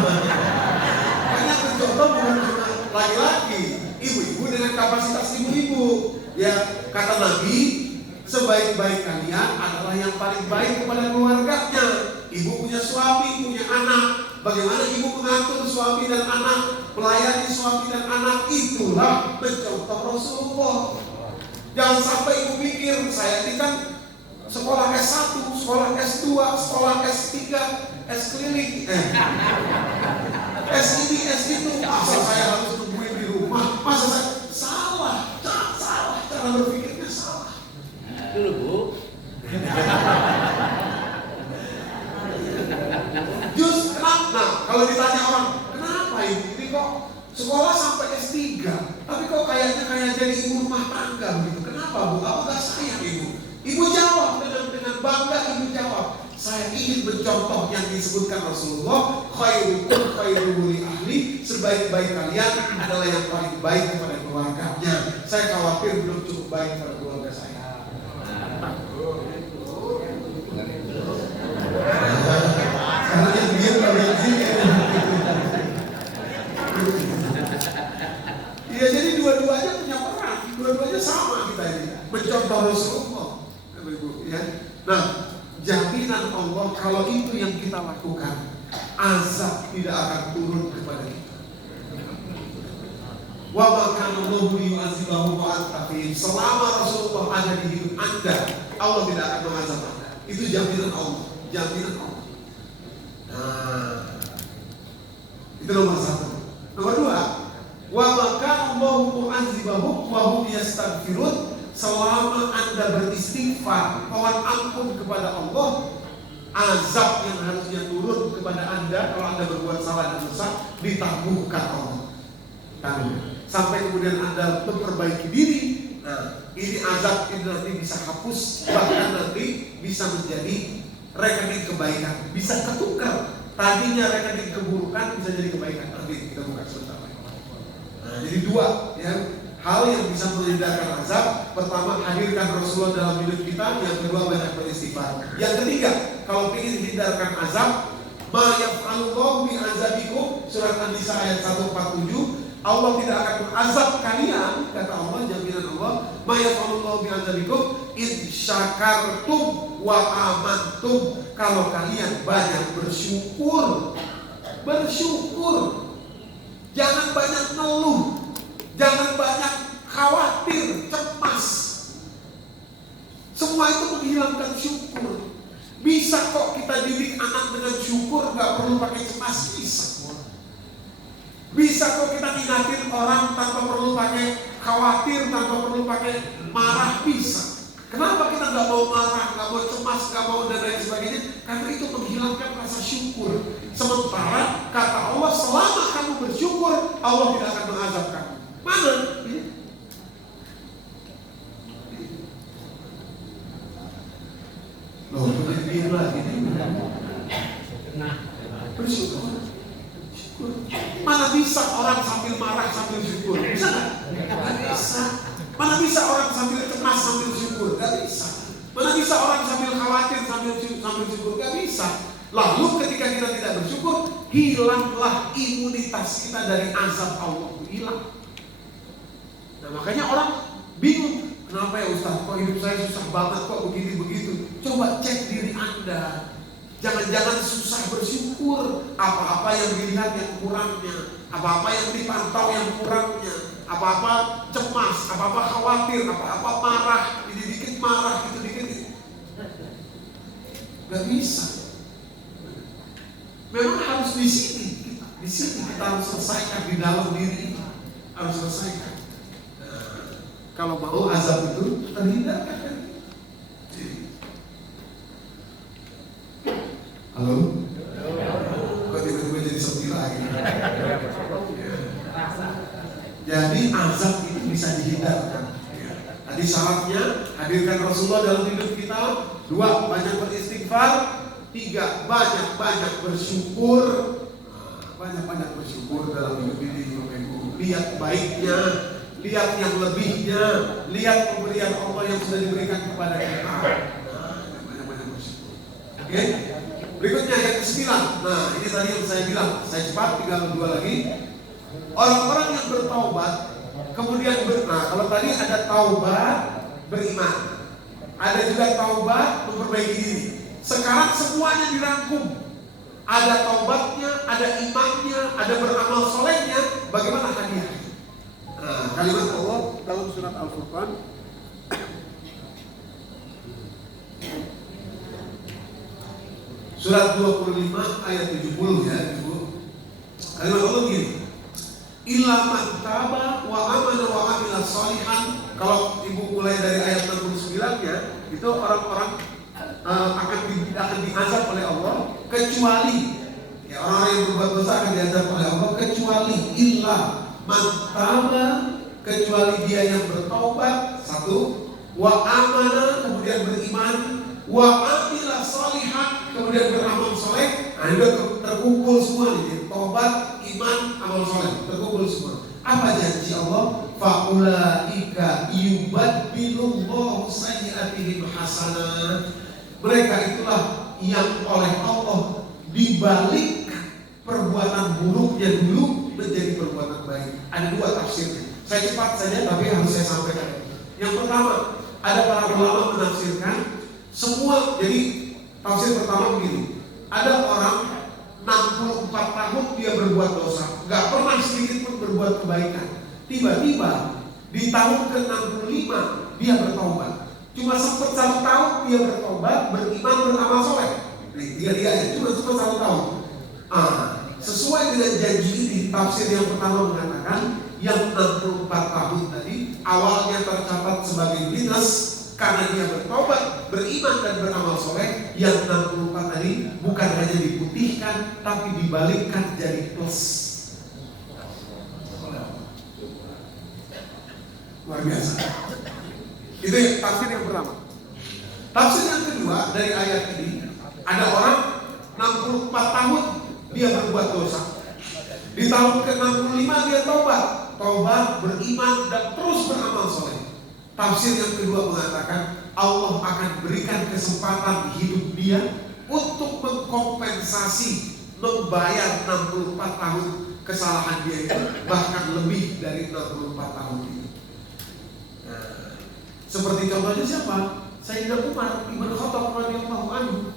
Hanya mencontoh bukan cuma laki-laki, ibu-ibu dengan kapasitas ibu-ibu. Ya, kata Nabi, sebaik-baik kalian adalah yang paling baik kepada keluarganya. Ibu punya suami, punya anak. Bagaimana ibu mengatur suami dan anak, melayani suami dan anak, itulah mencontoh Rasulullah. Jangan sampai ibu pikir saya ini kan sekolah S1, sekolah S2, sekolah S3, S keliling, S ini, S itu. Masa saya harus tungguin di rumah? Masa saya salah cara berpikirnya salah. Dulu Bu. Nah, kalau ditanya orang, kenapa ini kok sekolah sampai S3, tapi kok kayaknya kayak jadi ibu rumah tangga begitu? Kenapa Bu? Apa gak sayang ibu? Ibu jawab dengan bangga, ibu jawab, saya ingin mencontoh yang disebutkan Rasulullah, khairukum khairukum li ahli, sebaik-baik kalian adalah yang paling baik kepada keluarganya. Saya khawatir belum cukup baik kepada keluarga saya. Karena yang dia kalau sini. Ya jadi dua-duanya punya peran, dua-duanya sama kita ini mencontoh Rasulullah, ya. Nah, jaminan Allah kalau itu yang kita lakukan, azab tidak akan turun kepada kita. Wa ma kana Allahu yu'adzibuhum wa anta fihim. Selama Rasulullah ada di hidup Anda, Allah tidak akan mengazab Anda. Itu jaminan Allah, jaminan Allah. Nah, itu nomor satu. Nomor dua, wa ma kana Allahu mu'adzibuhum wa hum yastaghfirun. Selama Anda beristighfar, mohon ampun kepada Allah, azab yang harusnya turun kepada Anda kalau Anda berbuat salah dan dosa ditangguhkan Allah. Sampai kemudian Anda memperbaiki diri. Nah, ini azab ini nanti bisa hapus, bahkan nanti bisa menjadi rekening kebaikan, bisa ketukar. Tadinya rekening keburukan bisa jadi kebaikan. Nanti kita buka sebentar. Nah, jadi dua ya. Hal yang bisa menghindarkan azab, pertama hadirkan Rasulullah dalam hidup kita, yang kedua banyak beristighfar. Yang ketiga, kalau ingin hindarkan azab, ma yaf'alullahu bi azabikum, surat An-Nisa ayat 147, Allah tidak akan mengazab kalian, kata Allah, jaminan Allah, ma yaf'alullahu bi azabikum in syakartum wa amantum, kalau kalian banyak bersyukur. Jangan banyak ngeluh. Jangan banyak khawatir, cemas. Semua itu menghilangkan syukur. Bisa kok kita didik anak dengan syukur, gak perlu pakai cemas, bisa. Bisa kok kita ingatin orang tanpa perlu pakai khawatir, tanpa perlu pakai marah, bisa. Kenapa kita gak mau marah, gak mau cemas, gak mau dan lain sebagainya? Karena itu menghilangkan rasa syukur. Sementara kata Allah, selama kamu bersyukur, Allah tidak akan mengazab kamu. Mana? Loh, begini lagi. Bersyukur. Mana bisa orang sambil marah sambil syukur? Bisa nggak? Nggak bisa. Mana bisa orang sambil cemas sambil syukur? Nggak bisa. Mana bisa orang sambil khawatir sambil syukur? Nggak bisa. Lalu ketika kita tidak bersyukur, hilanglah imunitas kita dari azab Allah. Hilang. Nah, makanya orang bingung, kenapa ya Ustaz, kok hidup saya susah banget, kok begini-begitu. Coba cek diri Anda. Jangan-jangan susah bersyukur. Apa-apa yang dilihat yang kurangnya, apa-apa yang dipantau yang kurangnya, apa-apa cemas, apa-apa khawatir, apa-apa marah, ini dikit marah, itu dikit. Gak bisa. Memang harus di sini kita harus selesaikan, di dalam diri harus selesaikan. Kalau mau azab itu terhindarkan. Halo? Kok tiba-tiba jadi sepi lagi? Jadi azab itu bisa dihindarkan. Tadi syaratnya hadirkan Rasulullah dalam hidup kita. 2, banyak beristighfar. 3, banyak bersyukur. Banyak bersyukur dalam hidup ini. Lihat baiknya, lihat yang lebihnya, lihat pemberian Allah yang sudah diberikan kepada kita. Banyak bersyukur. Oke? Berikutnya yang ke-9. Nah, ini tadi yang saya bilang, saya cepat, tinggal 2 lagi. Orang-orang yang bertaubat, kemudian kalau tadi ada taubat beriman, ada juga taubat memperbaiki diri. Sekarang semuanya dirangkum. Ada taubatnya, ada imannya, ada beramal solehnya. Bagaimana hadiah? Nah, kalimat Allah dalam surat Al-Furqan, Surat 25 ayat 70 ya Ibu. Kalimat Allah gini, illa man taba wa amana wa amila sholihan. Kalau Ibu mulai dari ayat 69-nya, itu orang-orang akan diazab oleh Allah, kecuali ya orang yang berbuat dosa akan diazab oleh Allah, kecuali illa man taba, kecuali dia yang bertaubat, satu, wa amana, kemudian beriman, wa amila sholihan, kemudian beramal soleh. Nah, itu terkumpul semua nih, taubat, iman, amal soleh, terkumpul semua. Apa janji Allah? Faulaika yubaddilullahu sayyi'atihim hasanah. Mereka itulah yang oleh Allah dibalik perbuatan buruknya dulu menjadi perbuatan baik. Ada dua tafsirnya. Saya cepat saja tapi harus saya sampaikan. Yang pertama, ada para ulama menafsirkan semua. Jadi tafsir pertama begini, ada orang 64 tahun dia berbuat dosa, nggak pernah sedikit pun berbuat kebaikan. Tiba-tiba di tahun ke-65 dia bertobat. Cuma sempat 1 tahun dia bertobat, beriman, beramal soleh. Dia aja cuma 1 tahun. Sesuai dengan janji ini, tafsir yang pertama mengatakan yang 64 tahun tadi awalnya tercatat sebagai minus karena dia bertobat, beriman dan beramal soleh. Yang 64 tadi bukan hanya diputihkan, tapi dibalikkan jadi plus. Luar biasa. Itu tafsir yang pertama. Tafsir yang kedua dari ayat ini, ada orang 64 tahun dia berbuat dosa. Di tahun ke-65 dia taubat, beriman dan terus beramal soleh. Tafsir yang kedua mengatakan Allah akan berikan kesempatan di hidup dia untuk mengkompensasi, membayar 64 tahun kesalahan dia itu, bahkan lebih dari 64 tahun itu. Seperti contohnya siapa? Sayyidina Umar Ibn Khattab radhiyallahu anhu.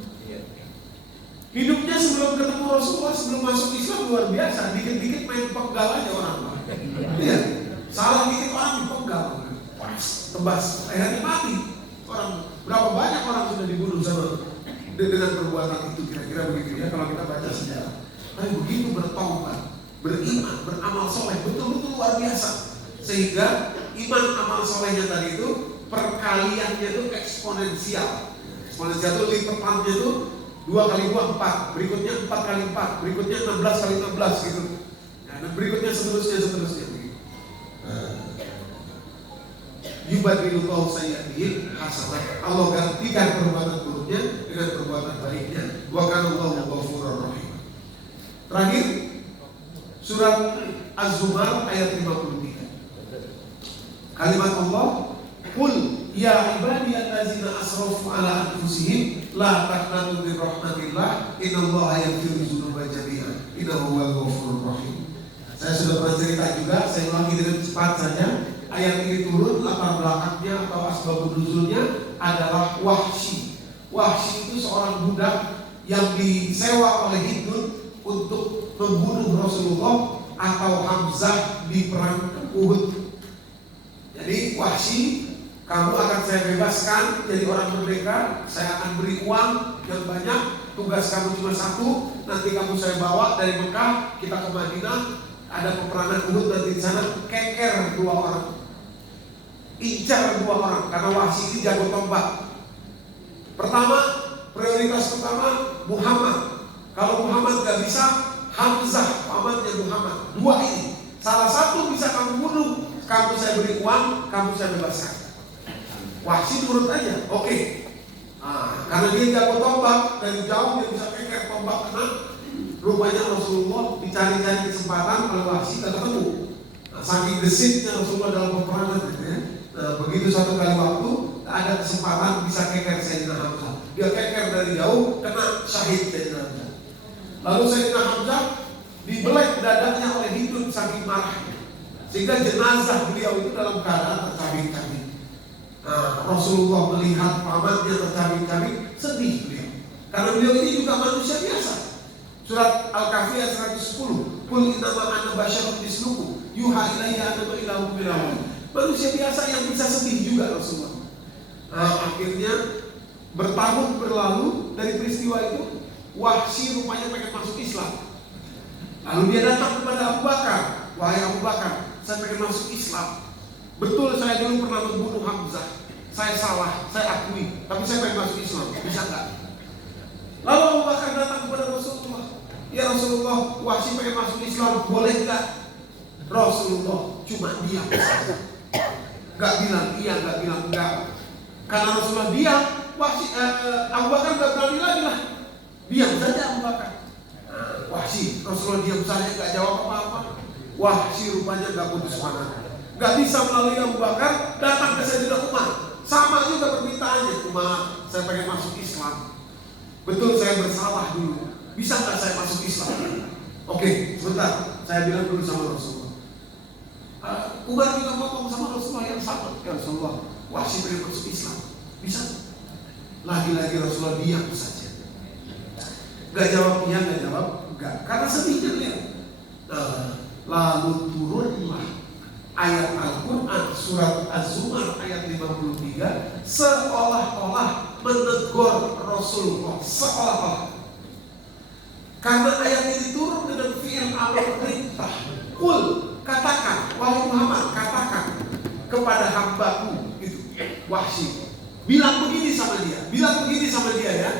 Hidupnya sebelum ketemu Rasulullah, sebelum masuk Islam luar biasa. Dikit-dikit main penggal aja orang. Iya. Salah dikit orang dipenggal. Tebas, akhirnya mati. Berapa banyak orang sudah dibunuh sama dengan perbuatan itu, kira-kira begitu ya kalau kita baca sejarah. Tapi begitu bertaubat, beriman, beramal soleh, betul-betul luar biasa. Sehingga iman amal solehnya tadi itu perkaliannya itu eksponensial. Eksponensial itu lipatannya itu 2 kali 2 4, berikutnya 4 kali 4, berikutnya 16 kali 16 gitu. Nah, dan berikutnya seterusnya. Yubaddilullahu sayyi'atihim hasanah. Allah gantikan perbuatan buruknya dengan perbuatan baiknya. Wa kana Allahu ghafurur rahim. Terakhir surat Az-Zumar ayat 53. Kalimat Allah, qul ya ibadiyallazina asrafu ala anfusihim la taqnatu min rahmatillah innallaha yaghfiru dzunuba jami'an innahu huwal ghafurur rahim. Saya sudah pernah cerita juga, saya ulangi dengan cepat saja. Ayat ini turun, latar belakangnya atau asbabun nuzulnya adalah Wahsy. Wahsy itu seorang budak yang disewa oleh Hindun untuk membunuh Rasulullah atau Hamzah di perang Uhud. Jadi Wahsy, kamu akan saya bebaskan jadi orang merdeka, saya akan beri uang yang banyak, tugas kamu cuma satu, nanti kamu saya bawa dari Mekah, kita ke Madinah, ada peperangan Uhud nanti di sana, keker 2 orang, incar 2 orang, karena Wahsy ini jago tombak. Pertama, prioritas pertama Muhammad. Kalau Muhammad gak bisa, Hamzah, pamannya Muhammad. 2 ini, salah satu bisa kamu bunuh, kamu saya beri uang, kamu saya bebaskan. Wahsy turut aja, oke. Karena dia jago tombak, dari jauh dia bisa keker tombak kena. Rupanya Rasulullah dicari-cari kesempatan oleh Wahsy gak ketemu. Saking gesitnya Rasulullah dalam peperangan gitu ya. Begitu satu kali waktu ada kesempatan bisa keker Sayyidina Hamzah. Dia keker dari jauh, kena syahid Sayyidina Hamzah. Lalu Sayyidina Hamzah dibelek dadanya oleh Hindun saking marahnya, sehingga jenazah beliau itu dalam keadaan tercabik-cabik. Rasulullah melihat pamannya tercabik-cabik, sedih beliau. Karena beliau ini juga manusia biasa. Surat Al-Kahfi ayat 110. Qul innama ana basyarun mislukum yuha ilayya annama ilahukum ilahun. Manusia biasa yang bisa sedih juga Rasulullah. Akhirnya bertahun berlalu dari peristiwa itu, Wahsy rupanya pengen masuk Islam. Lalu dia datang kepada Abu Bakar, wahai Abu Bakar, saya pengen masuk Islam. Betul saya dulu pernah membunuh Hamzah, saya salah, saya akui, tapi saya pengen masuk Islam, bisa nggak? Lalu Abu Bakar datang kepada Rasulullah, ya Rasulullah, Wahsy pengen masuk Islam, boleh nggak? Rasulullah cuma diam saja, nggak bilang iya, nggak bilang enggak. Karena Rasulullah diam, Abu Bakar nggak berani lagi lah, diam saja Abu Bakar. Wahsy, Rasulullah diam saja, nggak jawab apa-apa. Wahsy rupanya nggak putus semangat, nggak bisa melalui Abu Bakar, datang ke Sayyidina Umar. Sama juga permintaannya, Umar, saya pengen masuk Islam. Betul saya bersalah dulu, bisa nggak saya masuk Islam? Oke, sebentar, saya bilang dulu sama Rasulullah. Umar juga ngomong sama Rasulullah yang sama, ya Rasulullah, Wahsy pengen masuk Islam, bisa? Lagi-lagi Rasulullah diam saja, nggak jawab iya, nggak jawab enggak, karena sedih dia. Lalu turunlah ayat Al-Quran surat Az-Zumar ayat 53, seolah-olah menegur Rasulullah, seolah-olah. Karena ayat ini turun dengan fi'il amr perintah. Qul, katakan, wahai Muhammad, katakan kepada hambaku itu Wahsy, bilang begini sama dia, ya.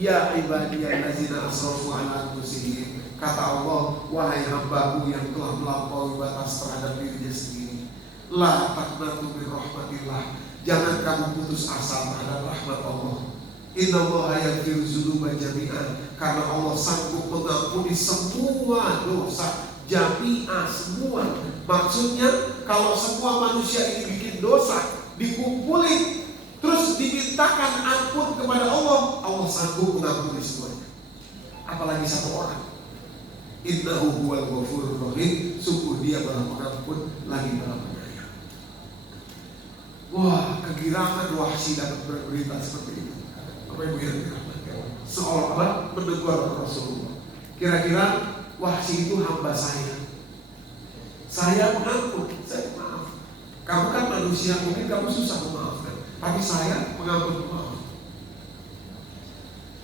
Ya ibadiyallazina asrafu ala anfusihim, kata Allah, wahai hambaku yang telah melampaui batas terhadap dirinya sendiri, la taqnatu min rahmatillah, jangan kamu putus asa terhadap rahmat Allah. Innallaha yaghfiru dzunuba jami'an, karena Allah sanggup mengampuni semua dosa, jami'ah, semua. Maksudnya kalau semua manusia ini bikin dosa, dikumpulin, terus dimintakan ampun kepada Allah, Allah sanggup mengampuni semuanya. Apalagi satu orang. Innahu huwal ghafurur rahim, sungguh dia maha pengampun lagi maha penyayang. Wah, kegirangan Wahsy dapat berberita seperti itu. Apa yang dirahmati, seolah-olah menegur Rasulullah. Kira-kira Wahsy itu hamba saya mengampun, saya maaf. Kamu kan manusia, mungkin kamu susah memaafkan, tapi saya mengampun, maaf.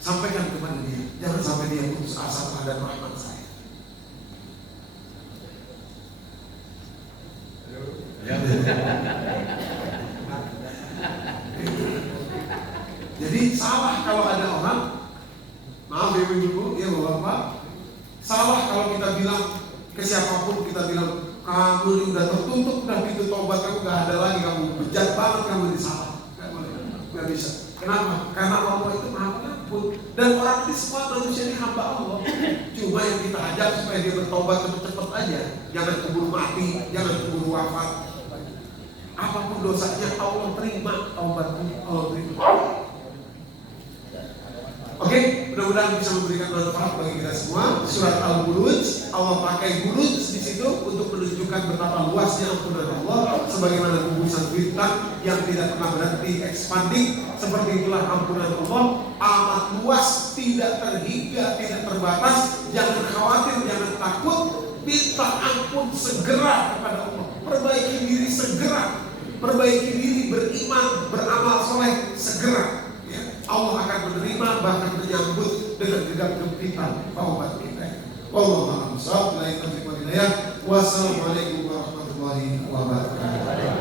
Sampaikan kepada dia, jangan sampai dia putus asa terhadap rahmat saya. Jadi salah kalau ada orang, maaf ya ibu-ibu, ya bapak, salah kalau kita bilang ke siapapun, kita bilang kamu ini udah tertutup, udah pintu tobat kamu gak ada lagi, kamu bejat banget, kamu ini salah. Gak boleh, gak bisa. Kenapa? Karena Allah itu maha pengampun, dan orang ini semua manusia ini hamba Allah. Cuma yang kita ajak supaya dia bertobat cepat-cepat aja, jangan keburu mati, jangan keburu wafat. Apapun dosanya Allah terima taubatnya, Allah terima. Oke, mudah-mudahan bisa memberikan manfaat bagi kita semua. Surat Al-Buruj, Allah pakai buruj di situ untuk menunjukkan betapa luasnya ampunan Allah, sebagaimana gugusan bintang yang tidak pernah berhenti expanding. Seperti itulah ampunan Allah, amat luas, tidak terhingga, tidak terbatas. Jangan khawatir, jangan takut, minta ampun segera kepada Allah. Perbaiki diri segera, perbaiki diri, beriman, beramal soleh segera. Allah akan menerima, bahkan menyambut dengan gegap gempita taubat kita. Wallahu a'lam bishawab. Wassalamualaikum warahmatullahi wabarakatuh.